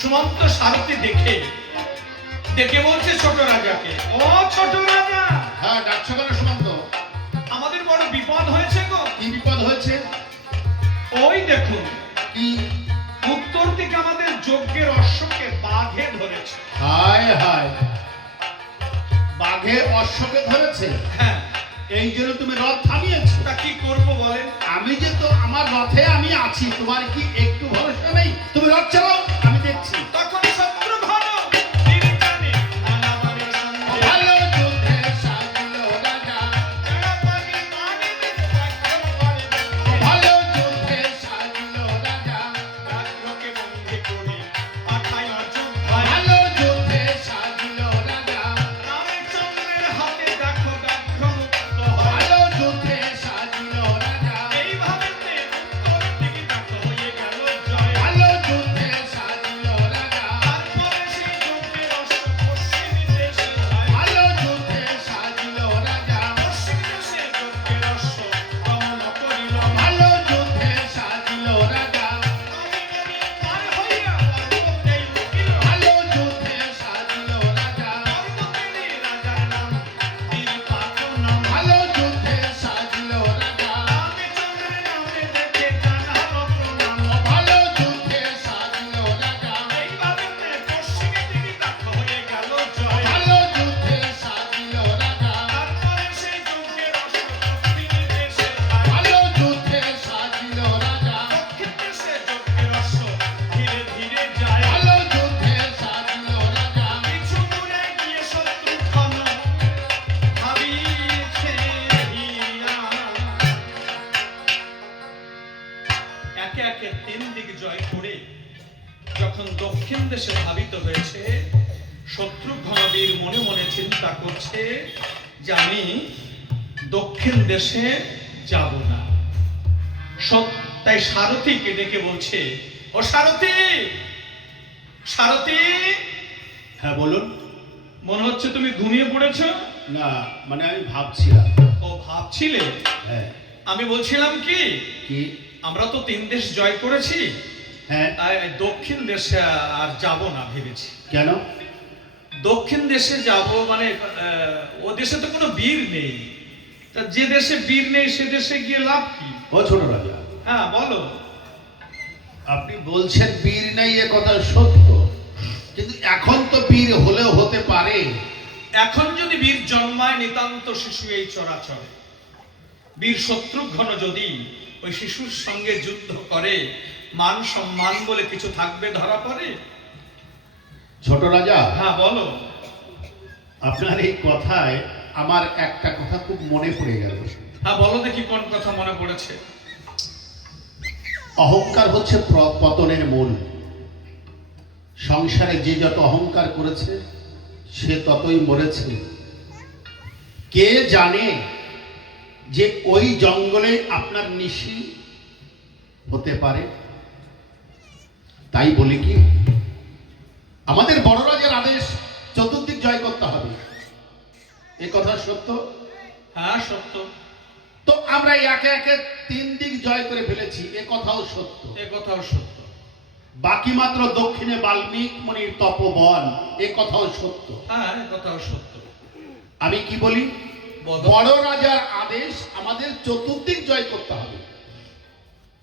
সুমন্ত সারথি দেখে বলছে ছোট রাজাকে, ও ছোট রাজা, হ্যাঁ, ডাকছো কেন সুমন্ত? আমাদের বড় বিপদ হয়েছে গো। কি বিপদ হয়েছে? ওই দেখুন, কি? উত্তর দিকে আমাদের যজ্ঞের অশ্বকে বাঘে ধরেছে। হায় হায়, বাঘে অশ্বকে ধরেছে? হ্যাঁ, এই জন্য তুমি রথ থামিয়েছো? তা কি করবো বলেন? আমি যে তো আমার রথে আমি আছি, তোমার কি একটু ভরসা নেই? তুমি রথ চালাও, আমি দেখছি। তখন শত্রু ঘন তিনি জানে আনাবানের সঙ্গে ভালো যুদ্ধে সাজিল রাজা, জড়াপানি মানিবে একজন মারিবে। ভালো যুদ্ধে সাজিল রাজা, রাজ্যকে বন্দী করে পাঠায় অযোধ্যায়। ভালো যুদ্ধে সাজিল রাজা, রামচন্দ্রের হাতে দেখো ব্যাঘ্রমুক্ত হয়। ভালো যুদ্ধে সাজিল রাজা, এইভাবে উত্তর দিকে দেখো হয়ে গেল জয়। ভালো যুদ্ধে সাজিল রাজা, তারপরে সেই যজ্ঞের অশ্ব পশ্চিম দেশে যায়। ভালো যুদ্ধে সাজিল রাজা, পশ্চিম দেশে যজ্ঞের অশ্ব গমন করিল। ভালো যুদ্ধে সাজিল রাজা, পার হইয়া পর্বতেই উঠিল। ভালো যুদ্ধে সাজিল রাজা, পর্বতেরই রাজার নাম নীলকান্ত নাম। ভালো যুদ্ধে সাজিল রাজা, রামচন্দ্রের নামে দেখে জানালো প্রণাম। ভালো যুদ্ধে সাজিল রাজা, এইভাবে পশ্চিমে দিকে দেখো হয়ে গেল জয়। ভালো যুদ্ধে সাজিল রাজা, তারপরে সেই যজ্ঞের অশ্ব দক্ষিণ দেশে যায়। ভালো যুদ্ধে সাজিল রাজা, দক্ষিণ দেশে যজ্ঞের অশ্ব ধীরে ধীরে যায়। ভালো যুদ্ধে সাজিল রাজা, কিছু দূরে গিয়ে শত্রুঘ্ন ভাবিছে হিয়া। একে একে তিন দিক জয় করে যখন দক্ষিণ দেশে ধাবিত হয়েছে, শত্রুঘ্ন বীর মনে মনে চিন্তা করছে যে আমি দক্ষিণ দেশে যাব না। তাই সারথীকে ডেকে বলছে, ও সারথী, সারথী, হ্যাঁ বলুন। মনে হচ্ছে তুমি ঘুমিয়ে পড়েছো। না, মানে আমি ভাবছিলাম। ও ভাবছিলে? হ্যাঁ। আমি বলছিলাম কি, কি? আমরা তো তিন দেশ জয় করেছি, হ্যাঁ। তাই দক্ষিণ দেশে আর যাব না ভেবেছি। কেন? দক্ষিণ দেশে যাব মানে ও দেশে তো কোনো বীর নেই। তা যে দেশে বীর নেই সে দেশে গিয়ে লাভ কি? ও ছোট রাজা, হ্যাঁ বলো। আপনি বলছেন বীর নেই, এ কথা সত্য, কিন্তু এখন তো বীর হলেও হতে পারে। এখন যদি বীর জন্মায় নিতান্ত শিশু এই চরাচরে, বীর শত্রুঘ্ন যদি ওই শিশুর সঙ্গে যুদ্ধ করে, মান সম্মান বলে কিছু থাকবে ধরা পড়ে? ছোট রাজা, হ্যাঁ বলো। আপনার এই কথায় আমার একটা কথা খুব মনে পড়ে গেল। হ্যাঁ বলো দেখি কোন কথা মনে পড়েছে। অহংকার হচ্ছে পতনের মূল। সংসারে যে যত অহংকার করেছে সে ততই মরেছে। কে জানে যে ওই জঙ্গলে আপনার নিশি হতে পারে। তাই বলি কি, আমাদের বড় রাজার আদেশ চতুর্দিক জয় করতে হবে, এ কথা সত্য। হ্যাঁ সত্য। তো আমরা একে একে তিন দিক জয় করে ফেলেছি, এ কথাও সত্য। এ কথাও সত্য। বাকি মাত্র দক্ষিণে বাল্মীক মুনির তপবন, এ কথাও সত্য। হ্যাঁ এ কথাও সত্য। আমি কি বলি, বলো। বড় রাজার আদেশ আমাদের চতুর্দিক জয় করতে হবে।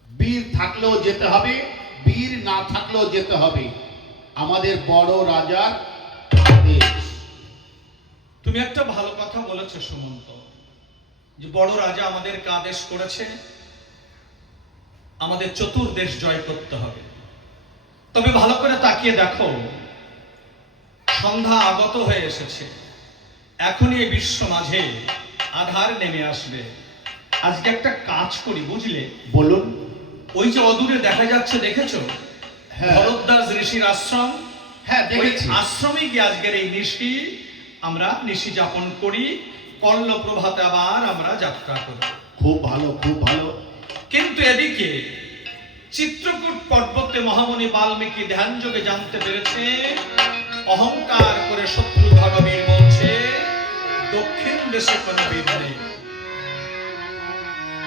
বীর থাকলেও যেতে হবে, বীর না থাকলেও যেতে হবে, আমাদের বড় রাজার আদেশ। তুমি একটা ভালো কথা বলেছো সুমন্ত, যে বড় রাজা আমাদেরকে আদেশ করেছে আমাদের চতুর্দেশ জয় করতে হবে। তবে ভালো করে তাকিয়ে দেখো, সন্ধ্যা আগত হয়ে এসেছে, এখনই এই বিশ্ব মাঝে আধার নেমে আসবে। আজকে একটা কাজ করি বুঝলে। বলুন। ওই যে অদূরে দেখা যাচ্ছে, দেখেছো? হ্যাঁ। ভরদ্বাজ ঋষির আশ্রম। হ্যাঁ ওই দেখেছি। আশ্রমে গিয়ে আজকের এই আমরা নিশি যাপন করি, কল্ল প্রভাতে আবার আমরা যাত্রা করি। খুব ভালো, খুব ভালো। কিন্তু এদিকে চিত্রকূট পর্বতে মহামুনি বাল্মীকি ধ্যান যোগে জানতে পেরেছে, অহংকার করে শত্রুঘ্ন বীর বলছে দক্ষিণ দেশে কোনো বীর নেই।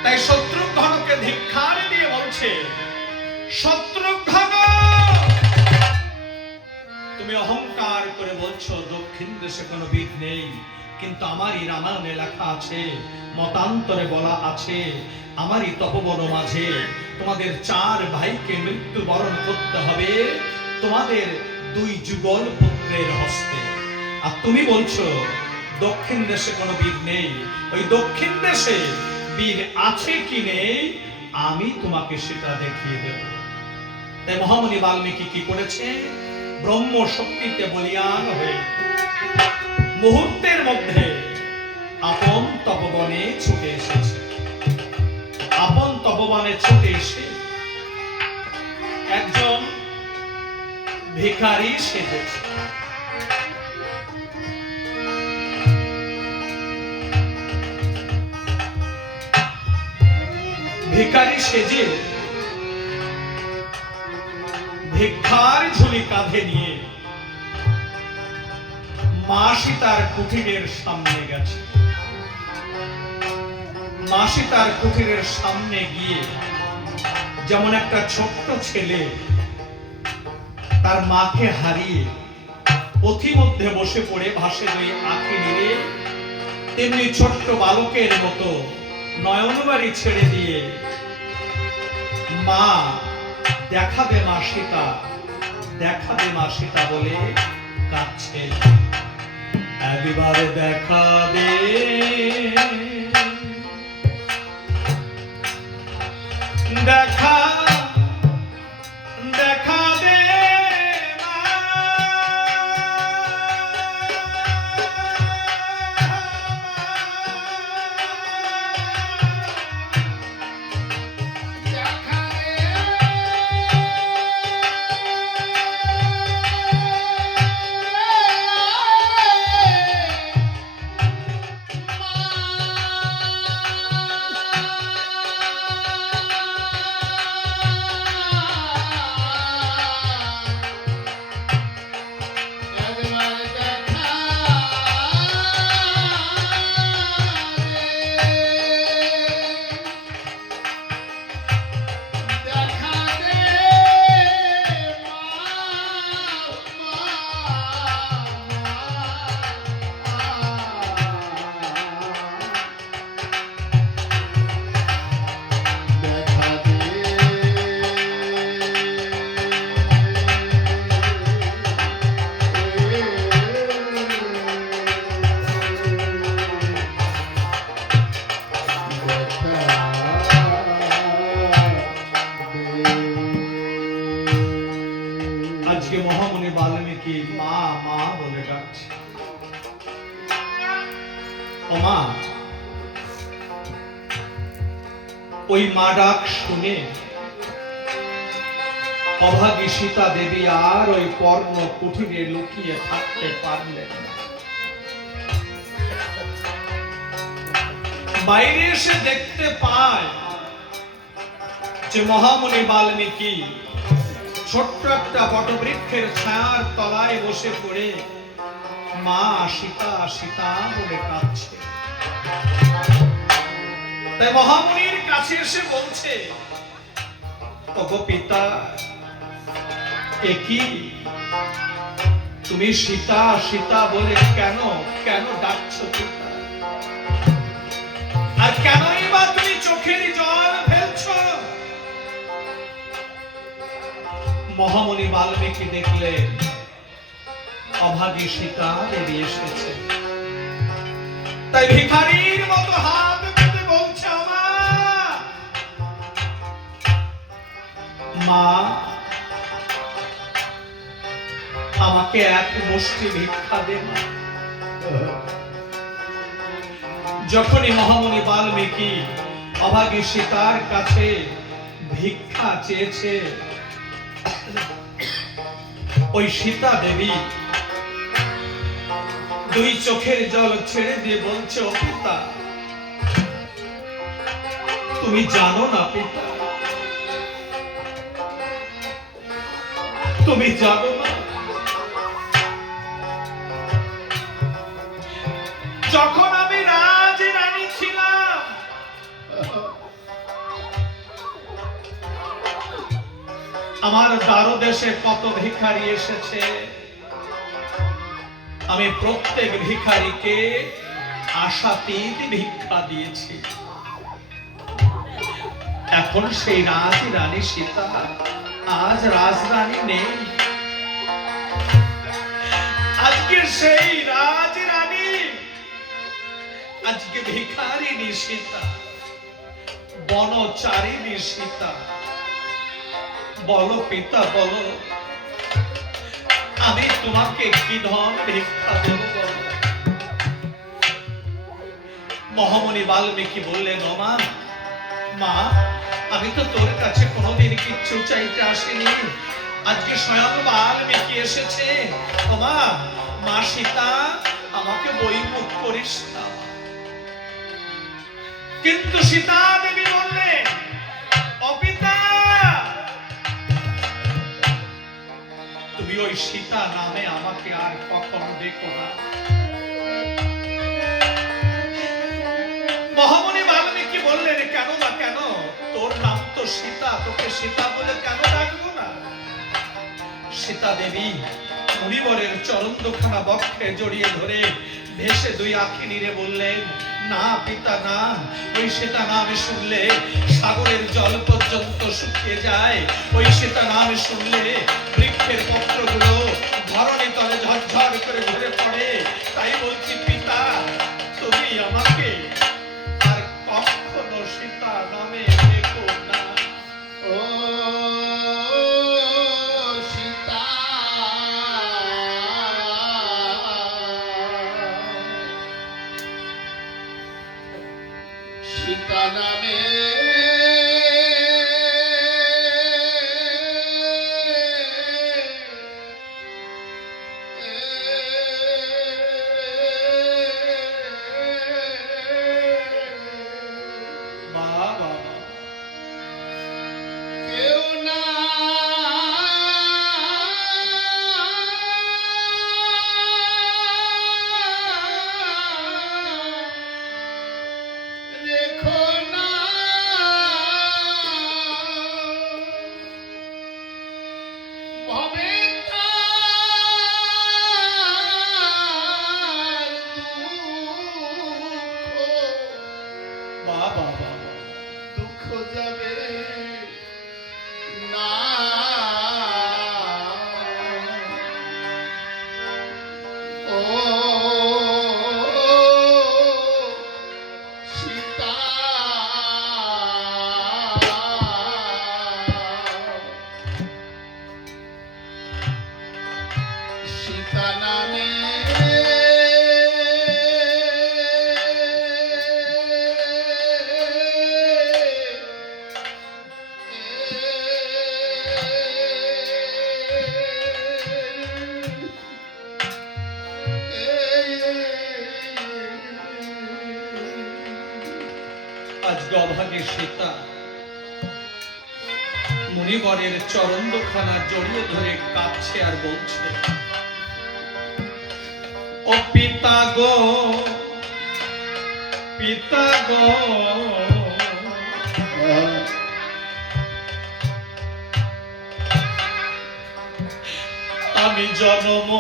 তাই শত্রুঘ্নকে ধিক্কার দিয়ে বলছে, শত্রুঘ্ন তুমি অহংকার করে বলছো দক্ষিণ দেশে কোনো বীর নেই, কিন্তু আমারই রামায়ণে লেখা আছে, মতান্তরে বলা আছে, আমারই তপবন মাঝে তোমাদের 4 ভাইকে মৃত্যুবরণ করতে হবে তোমাদের 2 যুগল পুত্রের হস্তে। আর তুমি বলছো দক্ষিণ দেশে কোনো বীর নেই। ওই দক্ষিণ দেশে বীর আছে কি নেই আমি তোমাকে সেটা দেখিয়ে দেব। তাই মহামুনি বাল্মীকি কি করেছে, ব্রহ্ম শক্তিতে বলিয়ান হয়ে মুহূর্তের মধ্যে আপন তপবনে ছুটে এসেছে। আপন তপবনে ছুটে এসে একজন ভিখারি সেজেছে। ভিখারি সেজে ভিক্ষার ঝুলি কাঁধে নিয়ে মা সীতার কুঠিরের সামনে গেছে। মা সীতার কুঠিরের সামনে গিয়ে যেমন একটা ছোট্ট ছেলে তার মাকে হারিয়ে পথিমধ্যে বসে পড়ে ভাসে দুই আঁখি নিয়ে, তেমনি ছোট্ট বালকের মতো নয়নবাড়ি ছেড়ে দিয়ে মা দেখাবে মা সীতা, দেখাবে মা সীতা বলে কাঁদছে। একবার দেখা দে, দেখা দেখা দে মহামুনি বাল্মীকি মা মা বলে ডাকছে। ও মা, ওই মা ডাক শুনে অভাগী সীতা দেবী আর ওই পর্ণ কুঠিরে লুকিয়ে থাকতে পারলেন না। বাইরে এসে দেখতে পায় যে মহামুনি বাল্মীকি ছোট্ট একটা বটবৃক্ষের ছায়ার তলায় বসে পড়ে মা সীতা সীতা বলে কাঁদছে। তাই মহামুনির কাছে এসে বলছে, ওগো পিতা, এ কি তুমি সীতা সীতা বলে কেন কেন ডাকছো পিতা? আর কেনই বা তুমি চোখের জল ফেলছো? মহামুনি বাল্মীকি দেখলেন অভাগী সীতা দেবী এসেছে। তাই ভিখারির মতো হাত পেতে বলছে, মা, আমাকে এক মুষ্টি ভিক্ষা দে। যখনই মহামুনি বাল্মীকি অভাগী সীতার কাছে ভিক্ষা চেয়েছে, ওই সীতা দেবী দুই চোখের জল ছেড়ে দিয়ে বলছে, ও পিতা, তুমি জানো না পিতা, তুমি জানো না, যখন আমি রাজ রানী ছিলাম, আমার দ্বারদেশে কত ভিখারি এসেছে, আমি প্রত্যেক ভিখারিকে আশাতীত ভিক্ষা দিয়েছি। এখন সেই রাজ রানী সীতা আজ রাজরানী নেই। আজকে সেই রাজ রানী আজকে ভিখারিনী সীতা, বনচারিণী সীতা। বলো পিতা, বলো আমি তোমাকে কি ধন ভিক্ষা দেব বলো? মহামুনি বাল্মীকি বললেন, ও মা, মা আমি তো তোর কাছে কোনোদিন কিচ্ছু চাইতে আসিনি, আজকে স্বয়ং বাল্মীকি এসেছে। ও মা, মা সীতা আমাকে বহির্মুখ করিস না। কিন্তু সীতা দেবী বললেন, ও পিতা, তুমি ওই সীতা নামে আমাকে আর কখনো দেখো না। মহামুনি বাল্মীকি বললেন, কেন না কেন? তোর নাম তো সীতা, তোকে সীতা বলে কেন ডাকবো না? সীতা দেবী মুনিবরের চরণ দুখানা বক্ষে জড়িয়ে ধরে ভেসে দুই আঁখি নিরে বললেন, না পিতা না, ওই সীতা নামে শুনলে সাগরের জল পর্যন্ত শুকিয়ে যায়, ওই সীতা নামে শুনলে বৃক্ষের পত্রগুলো ধরণী তলে ঝরঝর করে ঝরে পড়ে। তাই বলছি পিতা, তুমি আমাকে আর কখনো সীতা নামে দেখো না। ও সীতা, সীতা নামে বাবা কেউ না রেখো না ভবে তার বাবা দুঃখ যাবে না। ও সীতা, সীতা নামে আজকে অভাগে সীতা মুনিবরের চরণ দুখানা জড়িয়ে ধরে কাঁদছে আর বলছে, ও পিতা গো, পিতা গো, আমি জনম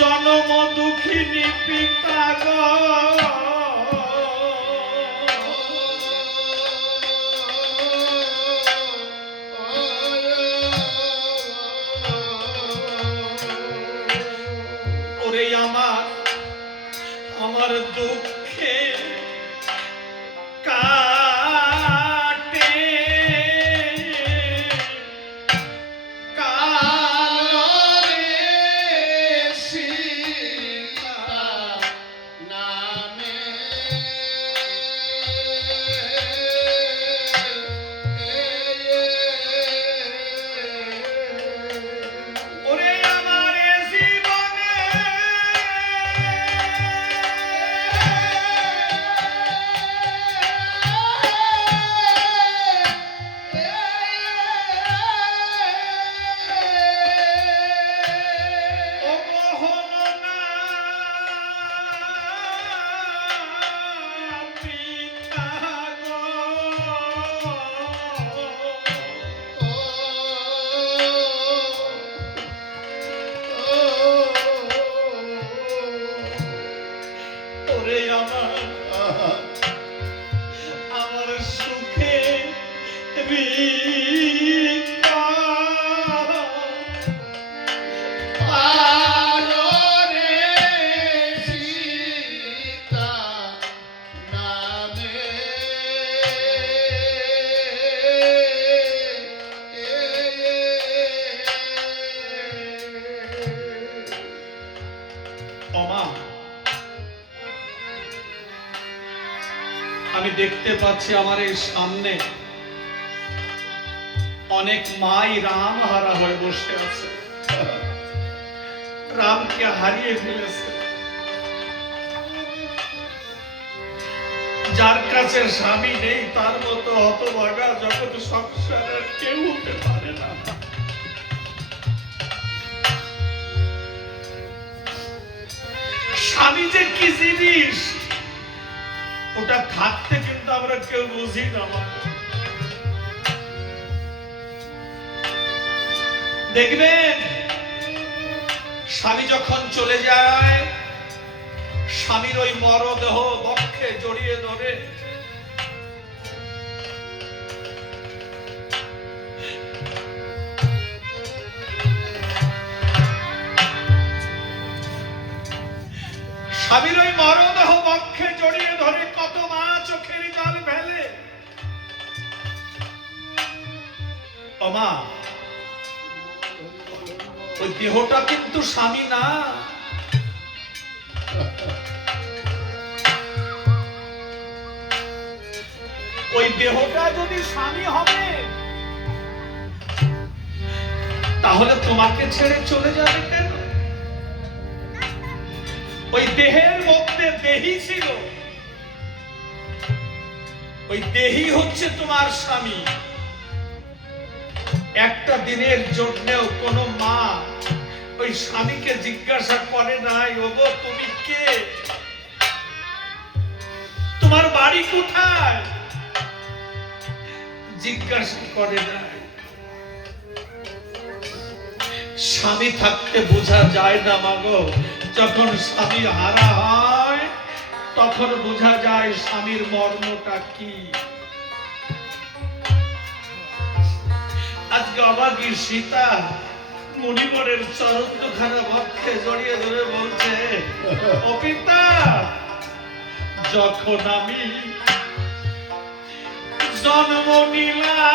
জনম দুঃখিনী পিতা গো, ওরে আমার দুঃখে কাটে কালো রে সীতা নামে আলোরে সীতা নামে ওমা, আমি দেখতে পাচ্ছি আমার এই সামনে অনেক মাই রাম হারা হয়ে বসে আছে, রামকে হারিয়ে ফেলেছে। যার কাছে স্বামী নেই তার মতো হতভাগা জগৎ সংসারের কেউ হতে পারে না। স্বামী যে কি জিনিস ওটা থাকতে কিন্তু আমরা কেউ বুঝি না। দেখবেন স্বামী যখন চলে যায়, স্বামীর ওই মরদেহ বক্ষে জড়িয়ে ধরে স্বামীর ওই মরদেহ বক্ষে জড়িয়ে ধরে কত মা চোখের জল ফেলে। ওমা, ওই দেহটা কিন্তু স্বামী না। ওই দেহটা যদি স্বামী হবে তাহলে তোমাকে ছেড়ে চলে যাবে কেন? ওই দেহের মধ্যে দেহি ছিল, ওই দেহি হচ্ছে তোমার স্বামী। একটা দিনের জন্যও কোন মা ওই স্বামীকে জিজ্ঞাসা করে নাই, ওগো তুমি কে, তোমার বাড়ি কোথায়, জিজ্ঞাসা করে নাই। স্বামী থাকতে বোঝা যায় না মাগো, যখন স্বামী হারা হয় তখন বোঝা যায় স্বামীর মর্মটা কি। আজকে অবাগী সীতা মুনিবরের চরণ দুখানা বক্ষে জড়িয়ে ধরে বলছে, ও পিতা, যখন আমি জন্ম নিলাম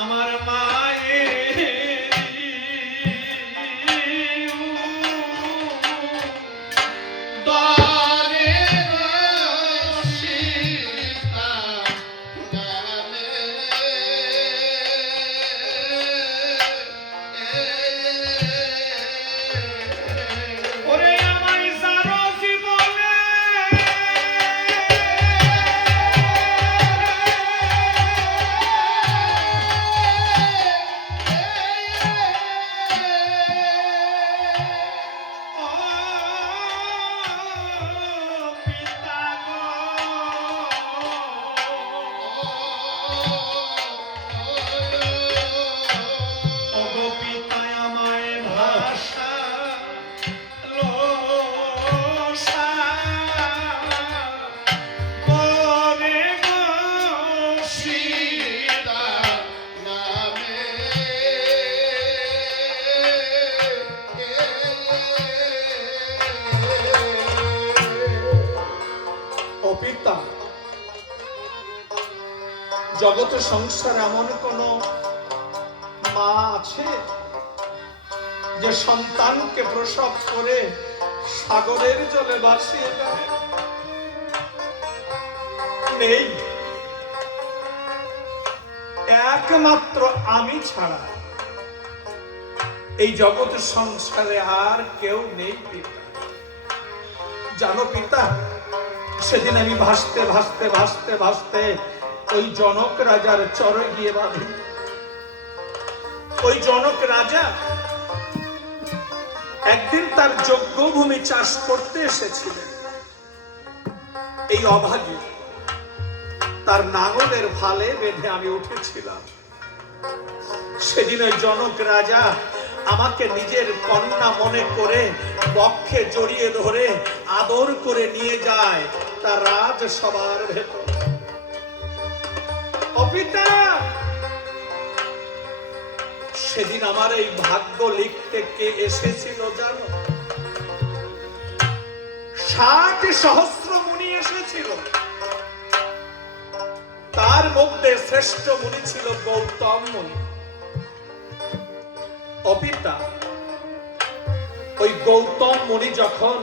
আমার মায়ের দরে সীতা নামে ওরে আমায় সারসি বলে জগত সংসার এমন কোন মা আছে যে সন্তানকে প্রসব করে সাগরের জলে ভাসিয়ে দেয়? নেই, একমাত্র আমি ছাড়া এই জগৎ সংসারে আর কেউ নেই পিতা। জানো পিতা, সেদিন আমি ভাসতে ভাসতে ভাসতে ভাসতে ওই জনক রাজার চরে গিয়ে বাঁধি। ওই জনক রাজা একদিন তার যজ্ঞভূমি চাষ করতে এসেছিলেন। এই অভাগী তার নাঙলের ফালে বেঁধে আমি উঠেছিলাম। সেদিন ওই জনক রাজা আমাকে নিজের কন্যা মনে করে বক্ষে জড়িয়ে ধরে আদর করে নিয়ে যায় তার রাজসভার ভেতর। ও পিতা, সেদিন আমার এই ভাগ্য লিখতে কে এসেছিল জানো? 60 সহস্র মুনি এসেছিল, তার মধ্যে শ্রেষ্ঠ মুনি ছিল গৌতম মুনি। ও পিতা, ওই গৌতম মুনি যখন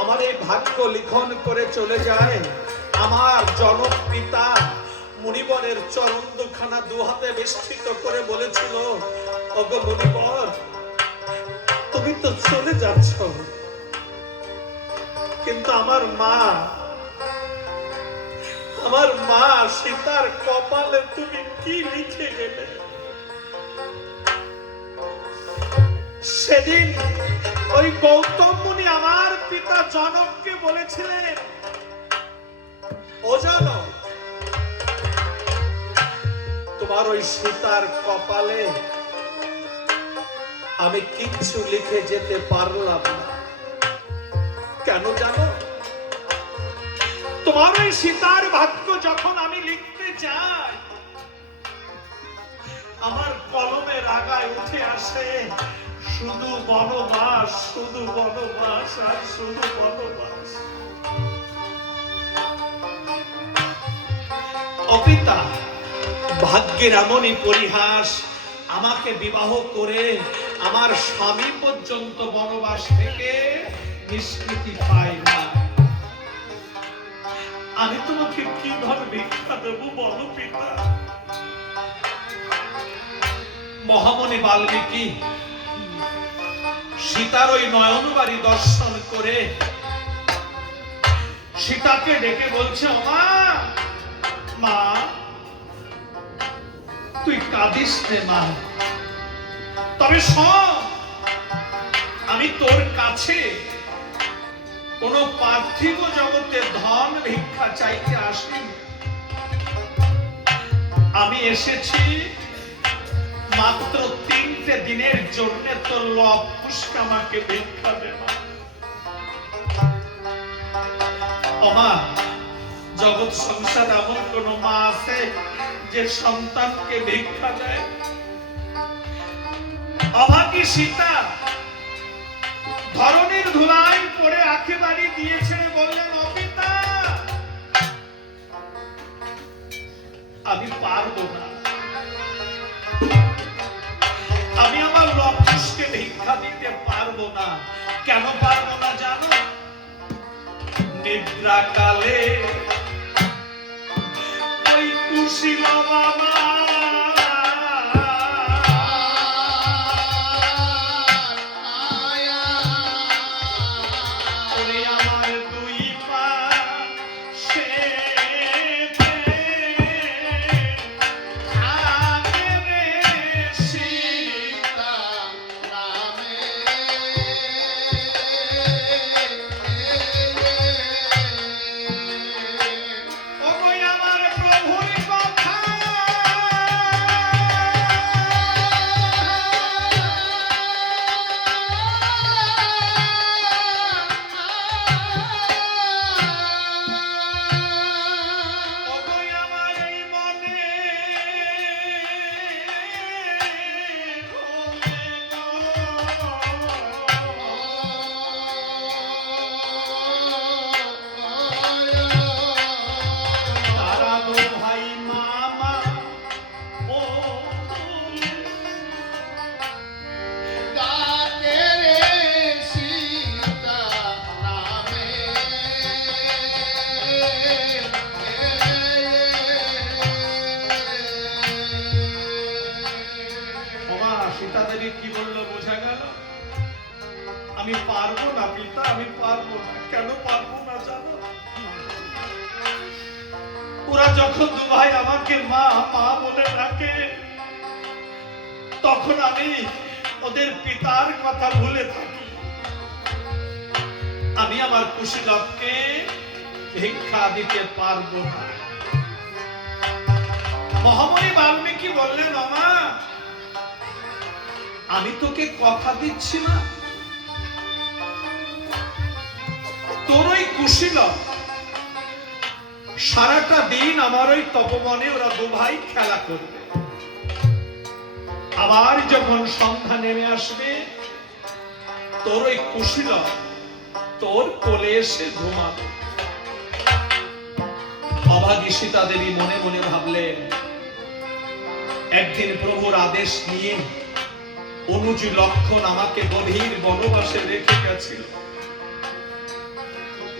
আমার এই ভাগ্য লিখন করে চলে যায়, আমার জনক পিতা মুনিবরের চরণ দুখানা দুহাতে বেষ্টিত করে বলেছিল, ওগো মুনিবর, তুমি তো চলে যাচ্ছ, কিন্তু আমার মা সীতার কপালে তুমি কি লিখে গেলে? সেদিন ওই গৌতম মুনি আমার পিতা জনককে বলেছিলেন, ও জনক, তোমার ওই সীতার কপালে আমি কিচ্ছু লিখে যেতে পারলাম না। কেন জানো? তোমার ওই সীতার ভাগ্য যখন আমি লিখতে যাই, আমার কলমের আগায় উঠে আসে শুধু বনবাস, শুধু বনবাস আর শুধু বনবাস। ও পিতা, ভাগ্যের এমনই পরিহাস, আমাকে বিবাহ করে আমার স্বামী পর্যন্ত বনবাস থেকে নিষ্কৃতি পায় না। আমি তোমাকে কিভাবে ভিক্ষা দেবো বলো পিতা? মহামণি বাল্মীকি সীতার ওই নয়নবাড়ি দর্শন করে সীতাকে ডেকে বলছে, মা, তুই কাঁদিস নে মা, তবে শোন, আমি তোর কাছে কোন পার্থিব জগতে ধন ভিক্ষা চাইতে আসিনি। আমি এসেছি মাত্র 3টে দিনের জন্য তোর লব পুষ্প আমাকে ভিক্ষা দেওয়া। মা, জগৎ সংসার এমন কোন মা আছে যে সন্তানকে ভিক্ষা দেয়? অভাগী সীতা ধরনীর ধুলাই পরে আঁখি বাড়ি দিয়েছে, বললেন, ও পিতা, আমি পারবো না, আমি আমার লক্ষ্যকে ভিক্ষা দিতে পারবো না। কেন পারবো না জানো? নিদ্রা কালে ওই কুশীল বাবা কি বললো বোঝা গেল? আমি পারবো না পিতা, আমি পারবো না। কেন পারবো না জানো? ওরা যখন দুভাই আমাকে মা মা বলে ডাকে, তখন আমি ওদের পিতার কথা ভুলে থাকি। আমি আমার কুশীলবকে ভিক্ষা দিতে পারবো না। মহামণি বাল্মীকি বললেন, আমা আমি তোকে কথা দিচ্ছি না, তোর ওই কুশীলব সারাটা দিন আমার ওই তপবনে ওরা দু ভাই খেলা করবে, আবার যখন সন্ধ্যা নেমে আসবে তোর ওই কুশীলব তোর কোলে এসে ঘুমাবে। অভাগী সীতা দেবী মনে মনে ভাবলেন, একদিন প্রভুর আদেশ নিয়ে অনুজ লক্ষণ আমাকে গভীর বনবাসে রেখে গেছিল,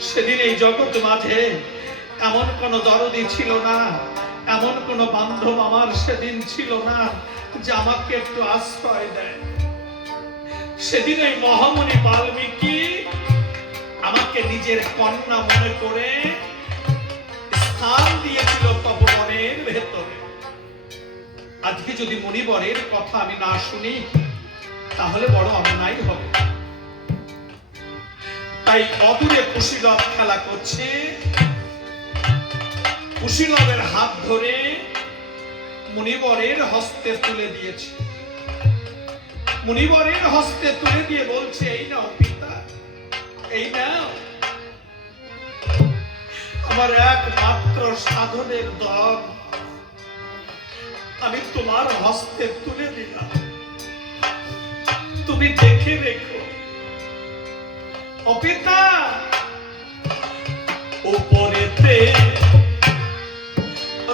সেদিন এই জগৎ মাঝে এমন কোন দরদি ছিল না, এমন কোন বান্ধব আমার সেদিন ছিল না যে আমাকে একটু আশ্রয় দেয়। সেদিন এই মহামণি বাল্মীকি আমাকে নিজের কন্যা মনে করে স্থান দিয়েছিল তপবনের ভেতরে। আজকে যদি মুনিবরের কথা আমি না শুনি তাহলে বড় অন্যায় হবে। তাই অদূরে কুশীলব খেলা করছে, কুশীলবের হাত ধরে মুনিবরের হস্তে তুলে দিয়েছে। মুনিবরের হস্তে তুলে দিয়ে বলছে, এই নাও পিতা, এই নাও আমার একমাত্র সাধনের ধন, আমি তোমার হস্তে তুলে দিলাম, তুমি দেখে রেখো। ও পিতা, উপরেতে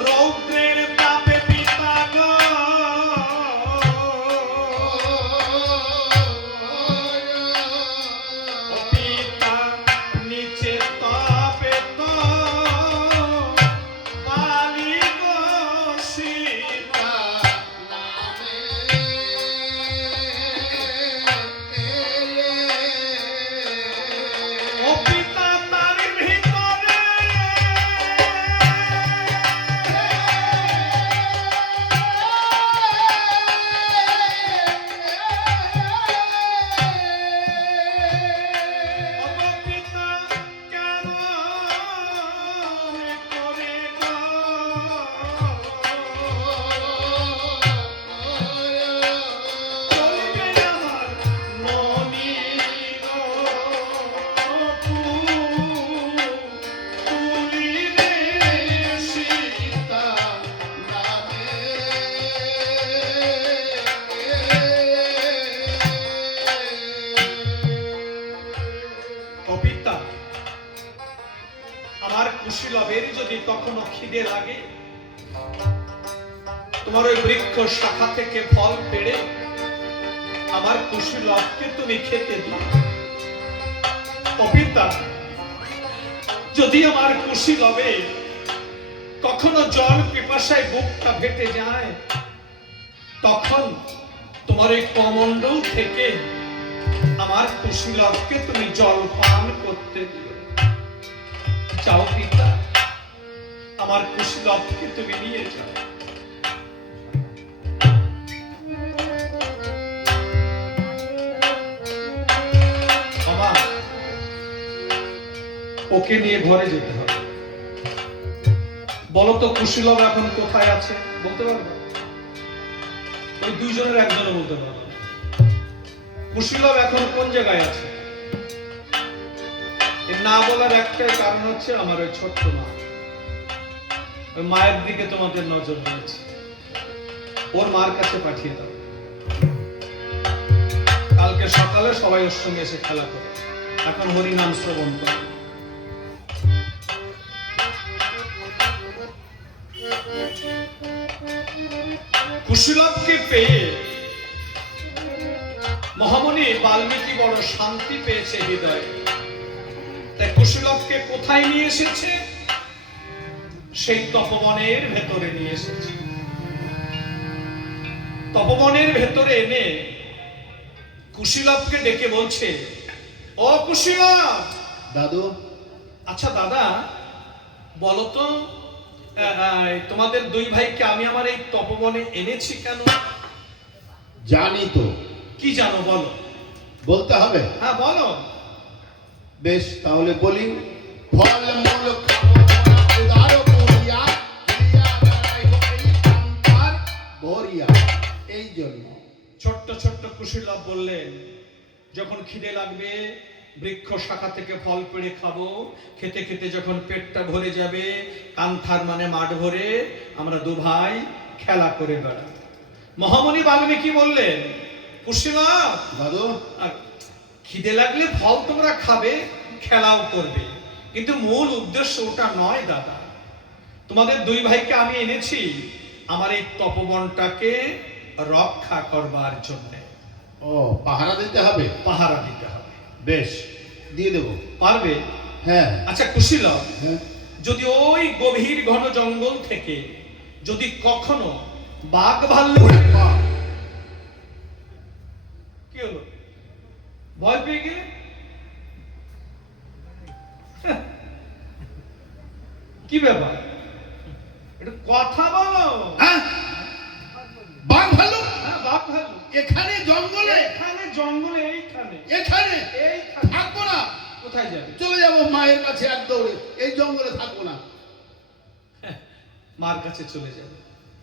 রৌদ্রের তাপে পিতা গো, পিতা নিচে তাপে তো বালি গো সীতা। ও পিতা তার ভিতরে পিতা কেমন করে গো চলবে আমার মনি গো তুলিলে সীতা ও পিতা, আমার কুশীলবের যদি কখনো খিদে লাগে তোমার ওই বৃক্ষ শাখা থেকে ফল পেড়ে আমার কুশীলবকে তুমি খেতে দিও। ও পিতা, যদি আমার কুশীলবে কখনো জল পিপাসায় বুকটা ফেটে যায় তখন তোমার এই কমণ্ডল থেকে আমার কুশীলবকে তুমি জল পান করতে দিও। যাও পিতা, আমার কুশীলবকে তুমি নিয়ে যাও। বাবা, ওকে নিয়ে ঘরে যেতে হবে। বলো তো কুশীলব এখন কোথায় আছে, বলতে পারবে? ওই দুইজনের একজনও বলতে পারবে। কুশীলব এখন কোন জায়গায় আছে? না বলার একটাই কারণ হচ্ছে আমার ওই ছোট্ট মা, ওই মায়ের দিকে তোমাদের নজর দিয়েছে, ওর মার কাছে পাঠিয়ে দাও। কালকে সকালে সবাই ওর সঙ্গে এসে খেলা করে, এখন হরি নাম শ্রবণ করে। কুশীলবকে পেয়ে মহামণি বাল্মীকি বড় শান্তি পেয়েছে হৃদয়ে। তাই কুশীলবকে কোথায় নিয়ে এসেছে? সেই তপবনের ভেতরে নিয়ে এসেছে। তপবনের ভেতরে এনে কুশীলবকে ডেকে বলছে, ও কুশীলব। দাদু, আচ্ছা দাদা, বলো তো তোমাদের দুই ভাইকে আমি আমার এই তপবনে এনেছি কেন? জানি তো। কি জানো বলো? বলতে হবে? হ্যাঁ বলো। বেশ, তাহলে বলি। ফল মূল খাবো মোরা উদার করিয়া, ক্রিয়া বেড়াইব এই এই জন্য ছোট্ট ছোট্ট কুশীলব বললেন, যখন খিদে লাগবে বৃক্ষ শাখা থেকে ফল পেড়ে খাবো, খেতে খেতে যখন পেটটা ভরে যাবে, কান্থার মানে মাঠ ভরে আমরা দু ভাই খেলা করে বেড়াবো। মহামণি বাল্মীকি বললেন, কুশীলব, দাদু খিদে লাগলে ফল তোমরা খাবে, খেলাও করবে, কিন্তু মূল উদ্দেশ্য ওটা নয় দাদা। তোমাদের দুই ভাইকে আমি এনেছি আমার এই তপবনটাকে রক্ষা করবার জন্য। ও পাহারা দিতে হবে, পাহারা দিতে হবে। বেশ দিয়ে দেবো। পারবে? হ্যাঁ আচ্ছা কুশীলব, হ্যাঁ যদি ওই গভীর ঘন জঙ্গল থেকে যদি কখনো বাঘ ভাল্লুক, কি হলো, ভয় পেয়ে গেলে? কি ব্যাপার, এটা কথা বলো। হ্যাঁ বাঘ ভাল্লুক হ্যাঁ, বাঘ ভাল্লুক এখানে জঙ্গলে, এখানে জঙ্গলে, এইখানে এখানে এইখানে থাকবো না, কোথায় যাবে? চলে যাবো মায়ের কাছে এক দৌড়ে, এই জঙ্গলে থাকবো না। মার কাছে চলে যাবে।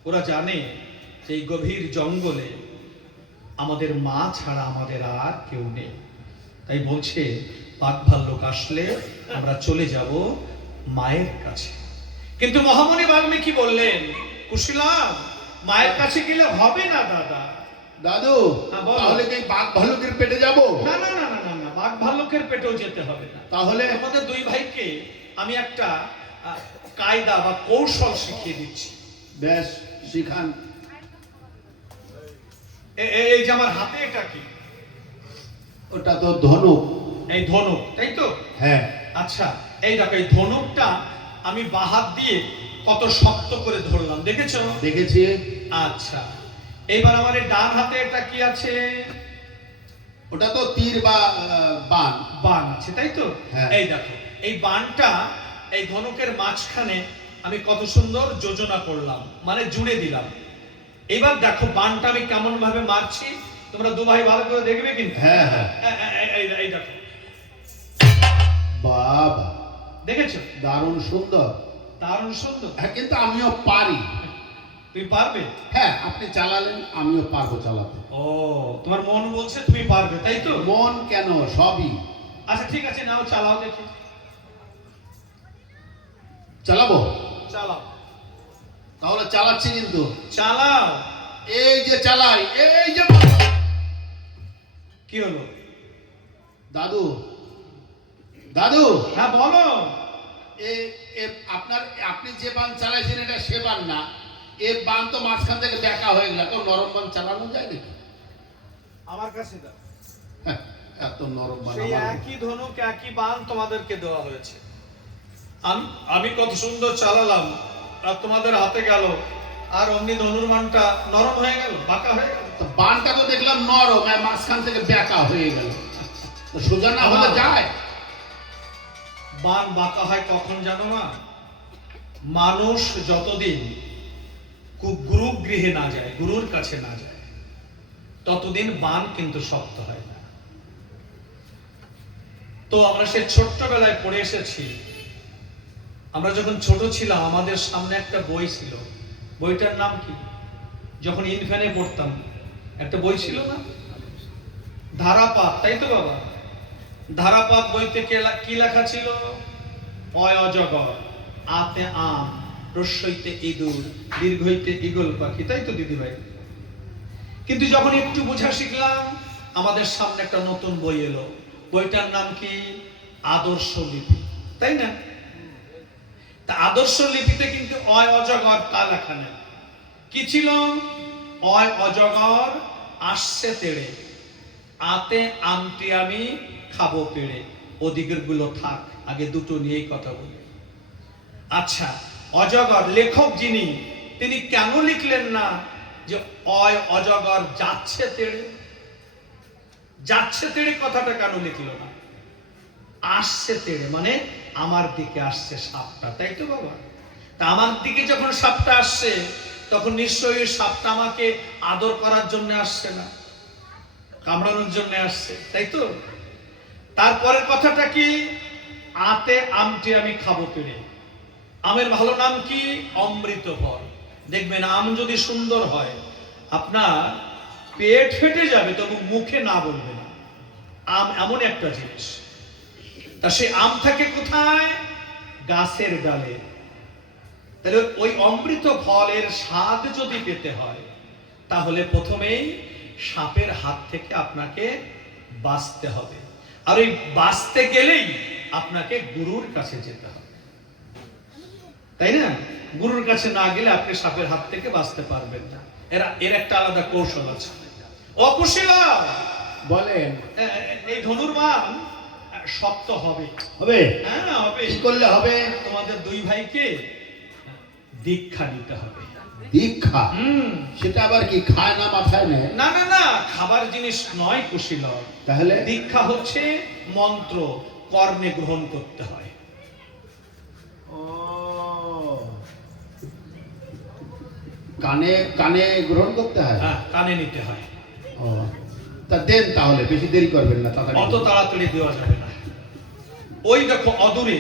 ওরা জানে যে এই গভীর জঙ্গলে আমাদের মা ছাড়া আমাদের আর কেউ নেই, তাই বলছে বাঘ ভাল্লুক আসলে আমরা চলে যাব মায়ের কাছে। কিন্তু মহামণি বাল্মীকি বললেন, কুশীলব, মায়ের কাছে গেলে হবে না দাদা। দাদু হ্যাঁ, বলো। তাহলে কি বাঘ ভাল্লুকের পেটে যাবো? না না না না না না, বাঘ ভাল্লুকের পেটেও যেতে হবে না। তাহলে আমাদের দুই ভাইকে আমি একটা কায়দা বা কৌশল শিখিয়ে দিচ্ছি। বেশ শিখান। এই যে আমার হাতে এটা কি? ওটা তো ধনুক। এই ধনুক, তাই তো? হ্যাঁ আচ্ছা, এই দেখো, এই ধনুকটা আমি বাহাত দিয়ে কত শক্ত করে ধরলাম, দেখেছো? দেখেছি। আচ্ছা, এইবার আমার এই ডান হাতে এটা কি আছে? ওটা তো তীর বা বান। বান আছে, তাই তো? হ্যাঁ। এই দেখো, এই বানটা এই ধনুকের মাঝখানে আমি কত সুন্দর যোজনা করলাম, মানে জুড়ে দিলাম। এবার দেখো বানটা আমি কেমন ভাবে মারছি, তোমরা দু ভাই ভালো করে দেখবে কিন্তু। হ্যাঁ হ্যাঁ এই দেখো, বাবা দেখেছো? দারুণ সুন্দর। দারুণ সুন্দর। হ্যাঁ কিন্তু আমিও পারি। তুমি পারবে? হ্যাঁ আপনি চালালেন, আমিও পারবো চালাতে। ও, তোমার মন বলছে তুমি পারবে, তাই তো? মন কেন, সবই। আচ্ছা ঠিক আছে, নাও চালাও দেখি। চালাবো? চালাও, তাহলে চালাচ্ছি কিন্তু। চালাও। এই যে চালাই, এই যে। কি হলো? দাদু দাদু হ্যাঁ বলো। আপনি যে বান চালাইছেন এটা সে বান না, এ বান তো মাঝখান থেকে বেঁকা হয়ে গেল। তো নরম বান চালানো যায় নাকি? আমার কাছে দাও। হ্যাঁ, এত নরম বান সেই আমার- একই ধনুক, একই বান তোমাদেরকে দেওয়া হয়েছে। আমি কত সুন্দর চালালাম, আর তোমাদের হাতে গেল, আর অমনি ধনুর বানটা নরম হয়ে গেল, বাঁকা হয়ে গেল। তো বানটা তো দেখলাম নরম, আর মাঝখান থেকে বেঁকা হয়ে গেল। তো সোজা না হলে যায়? বান বাঁকা হয় কখন জানো না? মানুষ যতদিন গুরু গৃহে না যায়, গুরুর কাছে না যায়, ততদিন বান কিন্তু শক্ত হয় না। তো আমরা সে ছোট্টবেলায় পড়ে এসেছি, আমরা যখন ছোট ছিলাম আমাদের সামনে একটা বই ছিল, বইটার নাম কি? যখন ইনফ্যানে পড়তাম একটা বই ছিল না, ধারাপাত, তাই তো বাবা? ধারাপাত বইতে কি লেখা ছিল? অয় অজগর, আতে আম, রস্যইতে ইঁদুর, দীর্ঘইতে ঈগল পাখি, তাই তো দিদি ভাই? কিন্তু যখন একটু বোঝা শিখলাম আমাদের সামনে একটা নতুন বই এলো, বইটার নাম কি? আদর্শ লিপি, তাই না? তা আদর্শ লিপিতে কিন্তু অয় অজগর তা লেখা নেই। কি ছিল? অয় অজগর আসছে তেড়ে, আতে আমটি আমি খাবো পেড়ে। ওদিকের গুলো থাক, আগে দুটো নিয়েই কথা বলি। আচ্ছা, অজগর লেখক যিনি, তিনি কেন লিখলেন না যে অয় অজগর যাচ্ছে তেড়ে? যাচ্ছে তেড়ে কথাটা কেন লিখল না? আসছে তেড়ে মানে আমার দিকে আসছে সাপটা, তাই তো বাবা? তা আমার দিকে যখন সাপটা আসছে, তখন নিশ্চয়ই সাপটা আমাকে আদর করার জন্য আসছে না, কামড়ানোর জন্য আসছে, তাই তো? তারপরের কথাটা কি? আতে আমটি আমি খাবো পেড়ে। আমের ভালো নাম কি? অমৃত ফল। দেখবেন আম যদি সুন্দর হয়, আপনার পেট ফেটে যাবে তবু মুখে না বলবে না। আম এমন একটা জিনিস, তা সে আম থাকে কোথায়? গাছের ডালে। তাহলে ওই অমৃত ফলের স্বাদ যদি পেতে হয় তাহলে প্রথমেই সাপের হাত থেকে আপনাকে বাঁচতে হবে, আর ওই বাঁচতে গেলেই আপনাকে গুরুর কাছে যেতে হবে, তাই না? গুরুর কাছে না গেলে আপনি সাপের হাত থেকে বাঁচতে পারবেন না। এর একটা আলাদা কৌশল আছে। অকুশীলা বলেন। এই ধনুর্বাণ শক্ত হবে। হবে? হ্যাঁ হবে। কি করলে হবে? তোমাদের দুই ভাইকে দীক্ষা নিতে হবে। দীক্ষা? সেটা আবার কি, খায় না মাথায় নেয়? না না না, খাবার জিনিস নয় কুশীল। তাহলে দীক্ষা হচ্ছে মন্ত্র, কর্ণে গ্রহণ করতে হয়। ও, কানে কানে গ্রহণ করতে হয়? হ্যাঁ, কানে নিতে হয়। ও, তা দেন তাহলে, বেশি দেরি করবেন না, তাড়াতাড়ি। অত তাড়াতাড়ি দেওয়া যাবে না। ওই দেখো অদূরে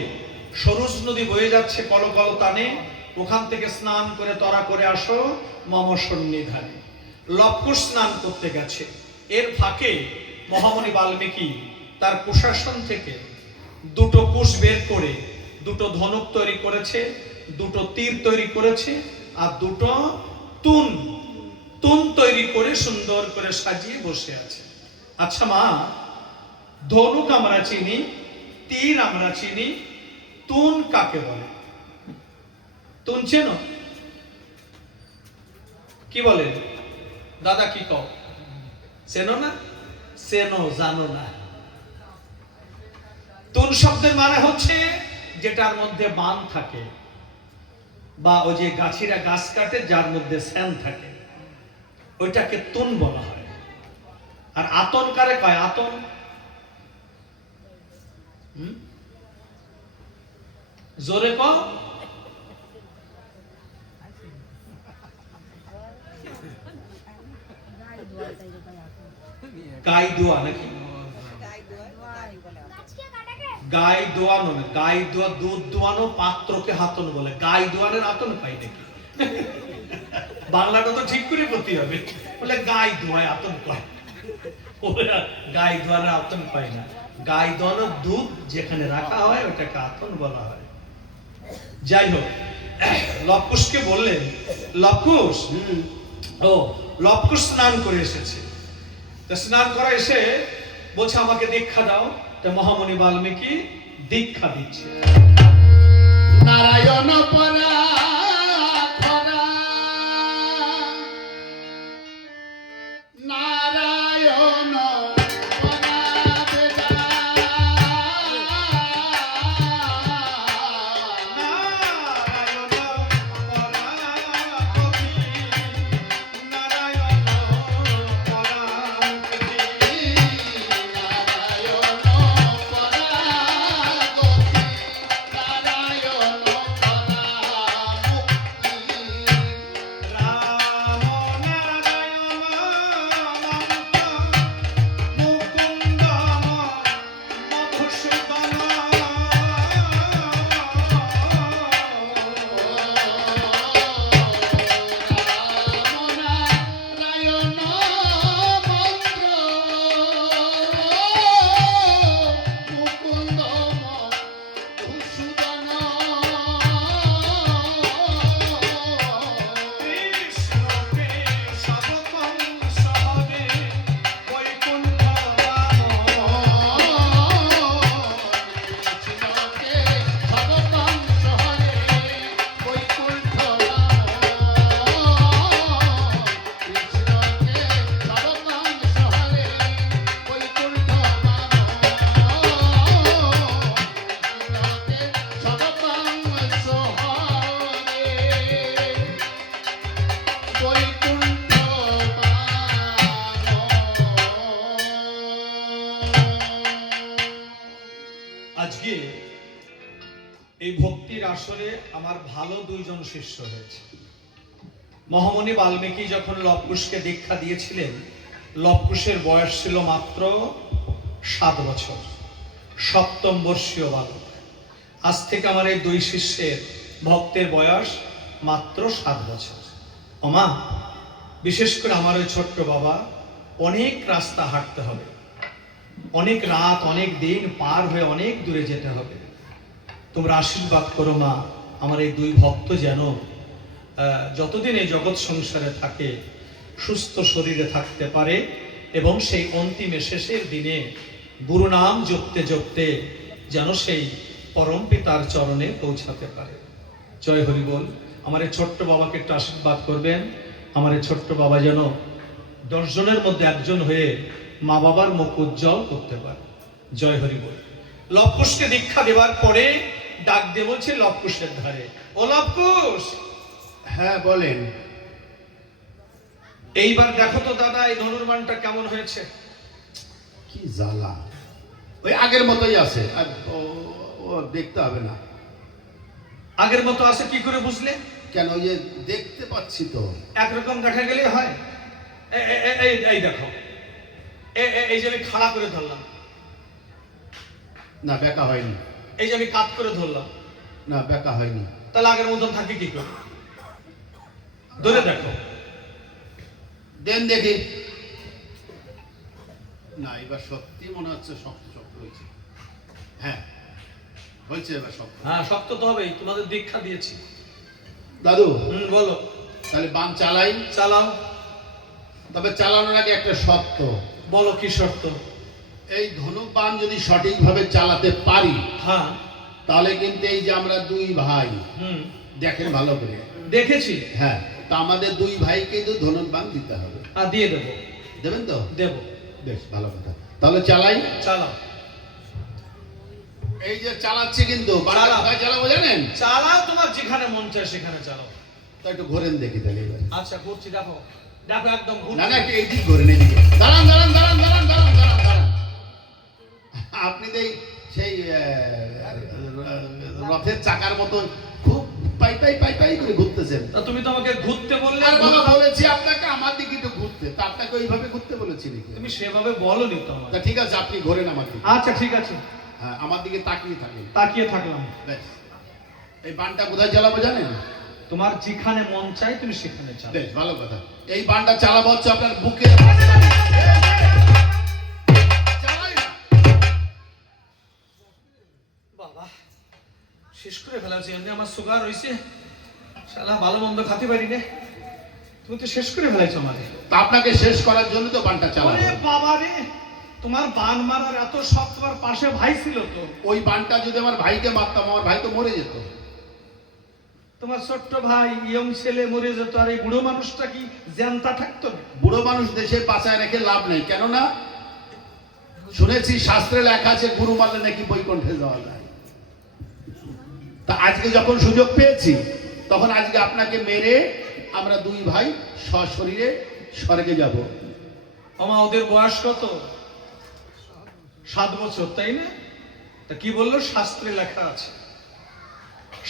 সরুজ নদী বয়ে যাচ্ছে কলকল তানে, ওখান থেকে স্নান করে তরা করে আসো মম সন্নিধানে। লবকুশ স্নান করতে গেছে, এর ফাঁকে মহামণি বাল্মীকি তার কুশাসন থেকে দুটো কুশ বের করে দুটো ধনুক তৈরি করেছে, দুটো তীর তৈরি করেছে, আর দুটো তুন তৈরি করে সুন্দর করে সাজিয়ে বসে আছে। আচ্ছা মা, ধনুক আমরা চিনি, তীর আমরা চিনি, তুন কাকে বলে? তুন চেনো? কি বলে দাদা, কি কও? চেনো না? চেনো, জানো না? তুন শব্দের মানে হচ্ছে যেটার মধ্যে বান থাকে, বা ওই যে গাছিরা গাছ কাটে যার মধ্যে স্যান থাকে, ওইটাকে তুন বলা হয়। আর আতন কারে কয়? আতন জোরে ক। গাই দোয়া নাকি? গাই দোয়ানো না, গাই দোয়া দুধ দোয়ানো পাত্রকে হাতন বলে। গাই দোয়ানের আতন পাই নাকি? বাংলাটা তো ঠিক করে বলতে হবে, বলে গাই দোয়ায় আতন পায়। ওরা গাই দোয়ানের আতন পায় না। গাই দোয়ানোর দুধ যেখানে রাখা হয় ওটাকে আতন বলা হয়। যাই হোক, লবকুশকে বললেন, লবকুশ, লবকুশ স্নান করে এসেছে। স্নান করা এসে বলছে আমাকে দীক্ষা দাও। তো মহামণি বাল্মীকি দীক্ষা দিচ্ছে। নারায়ণ পরা খরা, নারায়ণ পরা বেদা, নারায়ণ পরা কবি, নারায়ণ পরা কবি, নারায়ণ পরা গতি, নারায়ণ পরা মুক্তি, রাম নারায়ণ মন্ত মুকুন্দ মধুসূদন। নারায়ণ মন্ত্র মুকুন্দ মধুসূদন। কৃষ্ণ কেশব কংসহরে বৈকুণ্ঠ ধাম। কৃষ্ণকে ভগবান শহরে বৈকুণ্ঠ কৃষ্ণকে ভগবান শহরে বৈকুণ্ঠ কৃষ্ণকে ভগবান শহরে বৈকুণ্ঠ আজকে এই ভক্তির আসরে আমার ভালো দুইজন শিষ্য হয়েছে। মহামণি বাল্মীকি যখন লবকুশকে দীক্ষা দিয়েছিলেন, লবকুশের বয়স ছিল মাত্র 7 বছর, সপ্তম বর্ষীয় বালক। আজ থেকে আমার এই দুই শিষ্যের ভক্তের বয়স মাত্র 7 বছর। ওমা, বিশেষ করে আমার ওই ছোট্ট বাবা অনেক রাস্তা হাঁটতে হবে, অনেক রাত অনেক দিন পার হয়ে অনেক দূরে যেতে হবে। তোমরা আশীর্বাদ করো মা, আমার এই দুই ভক্ত যেন যতদিন এই জগৎ সংসারে থাকে সুস্থ শরীরে থাকতে পারে এবং সেই অন্তিমে শেষের দিনে গুরু নাম জপতে জপতে যেন সেই পরম পিতার চরণে পৌঁছাতে পারে। জয় হরি বল। আমার এই ছোট্ট বাবাকে একটু আশীর্বাদ করবেন, আমার এই ছোট্ট বাবা যেন 10 জনের মধ্যে একজন হয়ে মা বাবার মুখ উজ্জ্বল করতে পারে। জয় হরি বল। লবকুশকে দীক্ষা দেওয়ার পরে ডাক দিয়ে বলছে লবকুশের ধারে, ও লবকুশ। হ্যাঁ বলেন। এইবার দেখো তো দাদা এই ধনুর্বাণটা কেমন হয়েছে। কি জ্বালা, ওই আগের মতোই আছে, আর ও দেখতে হবে না। আগের মতো আছে কি করে বুঝলে? কেন, ওই যে দেখতে পাচ্ছি তো। একরকম দেখা গেলে হয়? এই দেখো, এই যে আমি খাড়া করে ধরলাম, না বেকা হয়নি। এই যে আমি কাত করে ধরলাম, না বেকা হয়নি। তাহলে আগের মতন থাকে কি করে? ধরে দেখো, দেন দেখি। না এবার সত্যি মনে হচ্ছে শক্ত শক্ত হয়েছে। হ্যাঁ হয়েছে এবার শক্ত। হ্যাঁ শক্ত তো হবেই, তোমাদের দীক্ষা দিয়েছি। দাদু বলো। তাহলে বান চালাই? চালাও। তবে চালানোর আগে একটা শর্ত। বলো কি শর্ত? এই ধনুক বান যদি সঠিকভাবে চালাতে পারি, হ্যাঁ, তাহলে কিন্তু এই যে আমরা দুই ভাই, দেখেন ভালো করে। দেখেছি। হ্যাঁ, তা আমাদের দুই ভাইকে কিন্তু ধনুক বান দিতে হবে। আর দিয়ে দেবো। দেবেন তো? দেবো। বেশ ভালো কথা, তাহলে চালাই। চালাও। এই যে চালাচ্ছি কিন্তু চালাও। কোথায় চালাবো জানেন? চালাও, তোমার যেখানে মন চায় সেখানে চালাও। তো একটু ঘোরেন দেখি তাহলে এবার। আচ্ছা ঘুরছি, দেখো দেখো একদম ঘুরছি। না না, একটু এইদিক ঘোরেন, এইদিকে। দাঁড়ান দাঁড়ান দাঁড়ান দাঁড়ান দাঁড়ান দাঁড়ান দাঁড়ান। আপনি সেই রথের চাকার মতো খুব পাই পাই পাই পাই করে ঘুরতেছেন। তা তুমি তো আমাকে ঘুরতে বললে। আর বাবা বলেছি আপনাকে আমার দিকে একটু ঘুরতে, তা আপনাকে ওইভাবে ঘুরতে বলেছি নাকি? তুমি সেভাবে বলোনি তো আমাকে। তা ঠিক আছে, আপনি ঘোরেন আমার দিকে। আচ্ছা ঠিক আছে, হ্যাঁ, আমার দিকে তাকিয়ে থাকেন। তাকিয়ে থাকলাম। বেশ। এই বানটা কোথায় চালাবো জানেন? তোমার যেখানে মন চাই তুমি সেখানে চালাও। বেশ ভালো কথা। এই বানটা চালাবো হচ্ছে আপনার বুকের। চালাই না। বাবা শেষ করে ফেলাছি, এমনি আমার সুগার হয়েছে, শালা ভালো মন্দ খাতে পারি রে। তুমি তো শেষ করে ফেলাইছো আমাকে। তা আপনাকে শেষ করার জন্য তো বানটা চালাবো। ওরে বাবা রে, তোমার বান মারার এত শখ, তোমার পাশে ভাই ছিল তো। ওই বানটা যদি আমার ভাইকে মারতাম, আমার ভাই তো মরে যেত। তোমার ছোট্ট ভাই ইয়ং ছেলে মরে যেত, আর এই বুড়ো মানুষটা কি জ্যান্তা থাকতো না? বুড়ো মানুষ দেশে বাঁচায় রেখে লাভ নেই, কেননা শুনেছি শাস্ত্রে লেখা আছে গুরু মারলে নাকি বৈকুণ্ঠে যাওয়া যায়। তা আজকে যখন সুযোগ পেয়েছি, তখন আজকে আপনাকে মেরে আমরা দুই ভাই সশরীরে স্বর্গে যাব। আমা ওদের বয়স কত? 7 বছর, তাই না? তা কি বললো? শাস্ত্রে লেখা আছে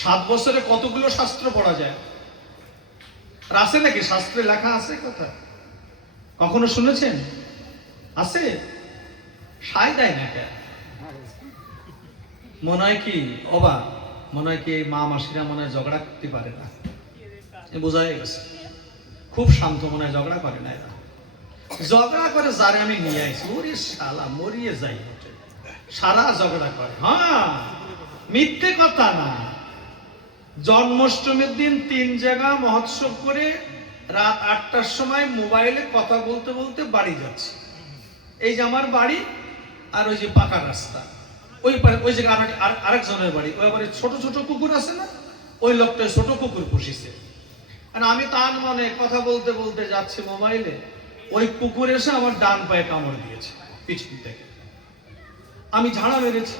7 বছরে কতগুলো শাস্ত্র পড়া যায়। আর আছে নাকি শাস্ত্রে লেখা আছে কথা? কখনো শুনেছেন? আছে? সাই দেয় না কেন? মনে হয় কি অবা, মনে হয় কি এই মা মাসিরা মনে হয় ঝগড়া করতে পারে না, বোঝা গেছে। খুব শান্ত মনে হয়, ঝগড়া করে না এরা। ঝগড়া করে যারে আমি নিয়ে আইছি, ওরে শালা মরিয়ে যাই বটে, সারা ঝগড়া করে। হ্যাঁ, মিথ্যে কথা না। জন্মাষ্টমীর দিন 3 জায়গা মহোৎসব করে রাত 8টার সময় মোবাইলে কথা বলতে বলতে বাড়ি যাচ্ছে। এই যে আমার বাড়ি আর ওই যে পাকা রাস্তা, ওই জায়গায় আরেকজনের বাড়ি, ওই বাড়ি ছোট ছোট কুকুর আছে না, ওই লোকটা ছোট কুকুর পুষিছে। আর আমি তার মানে কথা বলতে বলতে যাচ্ছি মোবাইলে, ওই কুকুর এসে আমার ডান পায়ে কামড় দিয়েছে পিছন থেকে। আমি ঝাড়া মেরেছি,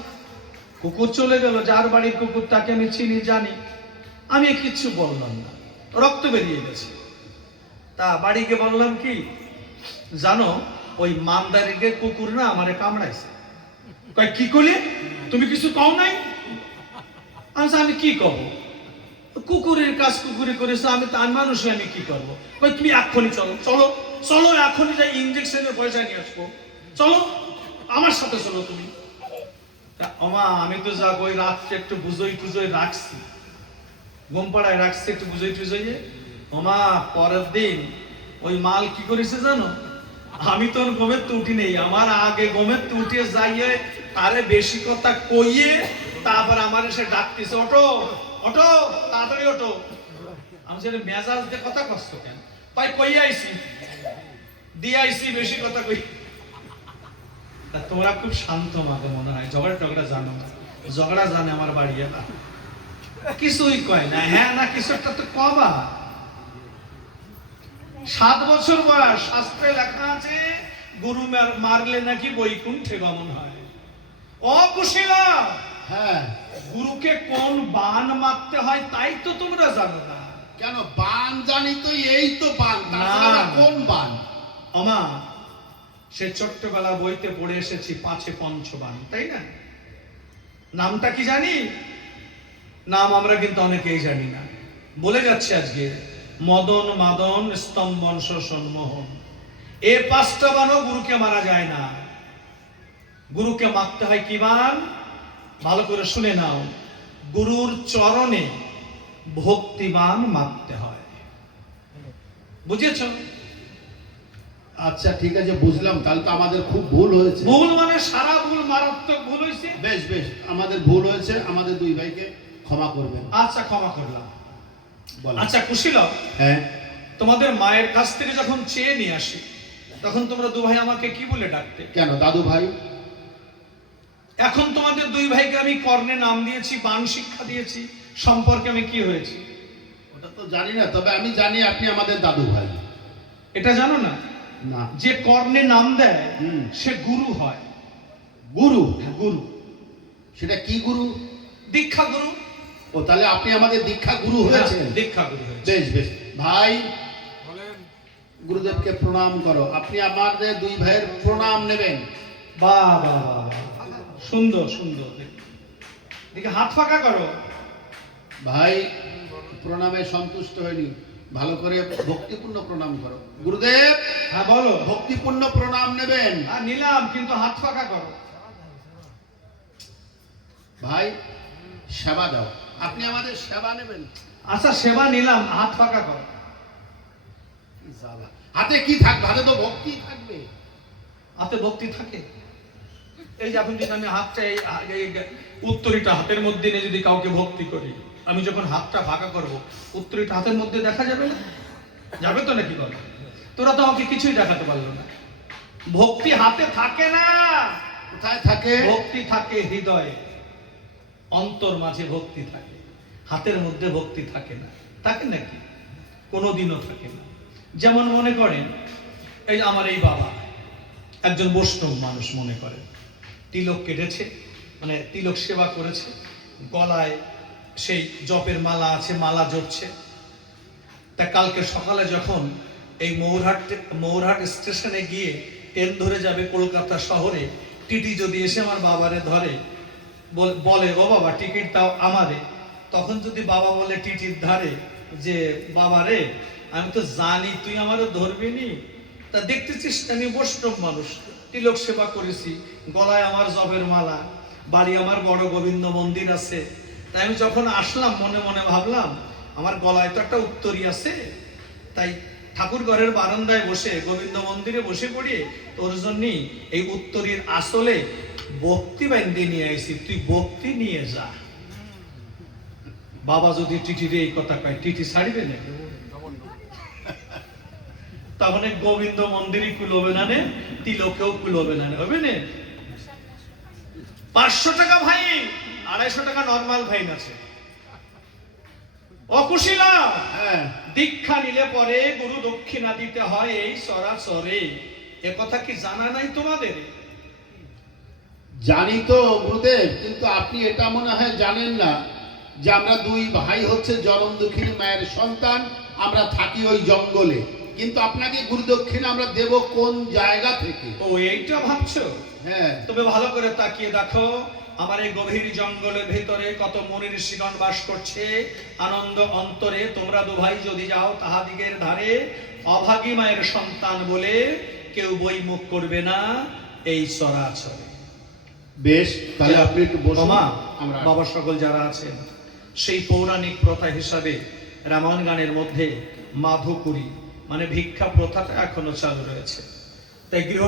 কুকুর চলে গেল। যার বাড়ির কুকুর তাকে আমি চিনি জানি, আমি কিচ্ছু বললাম না, রক্ত বেরিয়ে গেছে। তা বাড়িকে বললাম কি জানো, ওই মামদারিকে কুকুর না আমারে কামড়াইছে। কয় কি করলে? তুমি কিছু কও নাই? আমি কি কব, কুকুরের কাজ কুকুরি করেছে, আমি তার মানুষ, আমি কি করবো? কই তুমি এক্ষুনি চলো, চলো চলো এখনই যাই ইঞ্জেকশনের পয়সা নিয়ে আসবো, চলো আমার সাথে চলো তুমি। আমা আমি তো যাবো, ওই রাত্রে একটু বুঝোই টুজোই রাখছি, ঘুম পাড়ায় রাখছি একটু বুঝোই টুজোই। ওমা পরের দিন ওই মাল কি করেছে জানো, আমি তো গমের তো উঠি নেই, আমার আগে গমের তো উঠে যাইয়ে তাহলে বেশি কথা কইয়ে তারপর আমার এসে ডাকতেছে, ওঠো ওঠো তাড়াতাড়ি ওঠো। আমি সেটা মেজাজ দিয়ে কথা কষ্ট কেন, তাই কইয়ে আইছি দিয়ে আইছি বেশি কথা কই। তা তোমরা খুব শান্ত মাকে মনে হয়, ঝগড়া টগড়া জানো না, ঝগড়া জানে আমার বাড়ি না, কিছুই কয় না, হ্যাঁ না কিছু একটা তো কবা। 7 বছর বয়স, শাস্ত্রে লেখা আছে গুরু মারলে নাকি বৈকুণ্ঠে গমন হয়। অকুশীলা, হ্যাঁ, গুরুকে কোন বান মারতে হয় তাই তো তোমরা জানো না। কেন বান জানি তো, এই তো বান, তাছাড়া না। কোন বান? আমা সে ছোট্টবেলা বইতে পড়ে এসেছি 5 পঞ্চবান, তাই না? নামটা কি জানি? নাম আমরা কিন্তু অনেকেই জানি না, বলে যাচ্ছে আজকে। মদন মাদন স্তম্ভন শোষণ মোহন, এ 5টা বানও গুরুকে মারা যায় না। গুরুকে মারতে হয় কি বান? ভালো করে শুনে নাও, গুরুর চরণে ভক্তিবান মারতে হয়। বুঝেছ? আচ্ছা ঠিক আছে, বুঝলাম। তাহলে তো আমাদের খুব ভুল হয়েছে। ভুল মানে সারা ভুল, মারাত্মক ভুল হয়েছে। বেশ বেশ, আমাদের ভুল হয়েছে, আমাদের 2 ভাইকে ক্ষমা করবেন। আচ্ছা ক্ষমা করলাম। বলো। আচ্ছা কুশীল, হ্যাঁ, তোমাদের মায়ের কাছ থেকে যখন চেয়ে নিয়ে আসি তখন তোমরা 2 ভাই আমাকে কি বলে ডাকতে? কেন দাদু ভাই? এখন তোমাদের 2 ভাইকে আমি কর্ণে নাম দিয়েছি, বাণ শিক্ষা দিয়েছি, সম্পর্কে আমি কি হয়েছি ওটা তো জানি না, তবে আমি জানি আপনি আমাদের দাদু ভাই। এটা জানো না? না। যে কর্ণে নাম দেয় হুম। সে গুরু হয়। গুরু? হ্যাঁ, গুরু। সেটা কি গুরু? দীক্ষা গুরু। ও, তাহলে আপনি আমাদের দীক্ষা গুরু হয়েছে। হ্যাঁ, দীক্ষা গুরু হয়েছে। বেশ বেশ ভাই, গুরুদেবকে প্রণাম করো। আপনি আমাদের 2 ভাইয়ের প্রণাম নেবেন। বাহ বাহ বাহ, সুন্দর সুন্দর। দেখে হাত ফাঁকা করো। ভাই প্রণামে সন্তুষ্ট হয়নি, ভালো করে ভক্তিপূর্ণ প্রণাম করো। গুরুদেব, হ্যাঁ বলো। ভক্তিপূর্ণ প্রণাম নেবেন। নিলাম, কিন্তু হাত ফাঁকা করো। ভাই সেবা দাও, আপনি আমাদের সেবা নেবেন। আচ্ছা সেবা নিলাম, হাত ফাঁকা করো। কি জ্বালা। হাতে কি থাকবে? হাতে তো ভক্তি থাকবে। হাতে ভক্তি থাকে? এই যে এখন যদি আমি হাতটা এই উত্তরীটা হাতের মধ্যে নিয়ে যদি কাউকে ভক্তি করি, আমি যখন হাতটা ফাঁকা করব উত্তরীটা হাতের মধ্যে দেখা যাবে না? যাবে তো নাকি বলো? তোরা তো আমাকে কিছুই দেখাতে পারলো না। ভক্তি হাতে থাকে না। কোথায় থাকে? ভক্তি থাকে হৃদয়ে, অন্তর মাঝে ভক্তি থাকে, হাতের মধ্যে ভক্তি থাকে না। থাকে নাকি? কোনোদিনও থাকে না। যেমন মনে করেন এই আমার এই বাবা একজন বৈষ্ণব মানুষ, মনে করেন তিলক কেটেছে, মানে তিলক সেবা করেছে, গলায় সেই জপের মালা আছে, মালা জপছে। তা কালকে সকালে যখন এই মৌরহাট স্টেশনে গিয়ে ট্রেন ধরে যাবে কলকাতা শহরে, টিটি যদি এসে আমার বাবারে ধরে, বলে ও বাবা টিকিট দাও আমারে, তখন যদি বাবা বলে টিটির ধারে যে বাবা রে আমি তো জানি তুই আমারে ধরবি নি, তা দেখতেছিস আমি বৈষ্ণব মানুষ, তিলক সেবা করেছি, গলায় আমার জবের মালা, বাড়ি আমার বড় গোবিন্দ মন্দির আছে, তাই আমি যখন আসলাম মনে মনে ভাবলাম আমার গলায় তো একটা উত্তরী আছে, তাই ঠাকুর ঘরের বারান্দায় বসে গোবিন্দ মন্দিরে বসে পড়ি, তোর জন্যই এই উত্তরীর আসলে ভক্তি বান্ধে নিয়ে আইছি, তুই ভক্তি নিয়ে যা। বাবা যদি টিটিরে এই কথা কয়, টিটি ছাড়িবে না? তাহলে গোবিন্দ মন্দিরই কুলবে না নে, তিলকেও কুলবে না, হবে না? 500 টাকা ভাই, 250 টাকা নরমাল ফাইন আছে। অকুশীলা, হ্যাঁ, দীক্ষা নিলে পরে গুরু দক্ষিণা দিতে হয় এই চরাচরে, এ কথা কি জানা নাই তোমাদের? জানি তো গুরুদেব, কিন্তু আপনি এটা মনে হয় জানেন না যে আমরা 2 ভাই হচ্ছে জনম দুঃখিনী মায়ের সন্তান, আমরা থাকি ওই জঙ্গলে, কিন্তু আপনাকে গুরু দক্ষিণা আমরা দেব কোন জায়গা থেকে? ও এইটা ভাবছো? হ্যাঁ, তবে ভালো করে তাকিয়ে দেখো, আমার এই গভীর জঙ্গলের ভিতরে কত মুনি ঋষিগণ বাস করছে আনন্দ অন্তরে। তোমরা 2 ভাই যদি যাও তাহাদিগের ধারে, অভাগী মায়ের সন্তান বলে কেউ বই মুখ করবে না এই চরাচরে। বেশ, তাহলে আপনি একটু বসুন। মা, আমরা বাবা সকল যারা আছেন, সেই পৌরাণিক প্রথা হিসাবে রামায়ণ গানের মধ্যে মাধুকুরি মানে ভিক্ষা প্রথাটা এখনো চালু রয়েছে। তাই গৃহ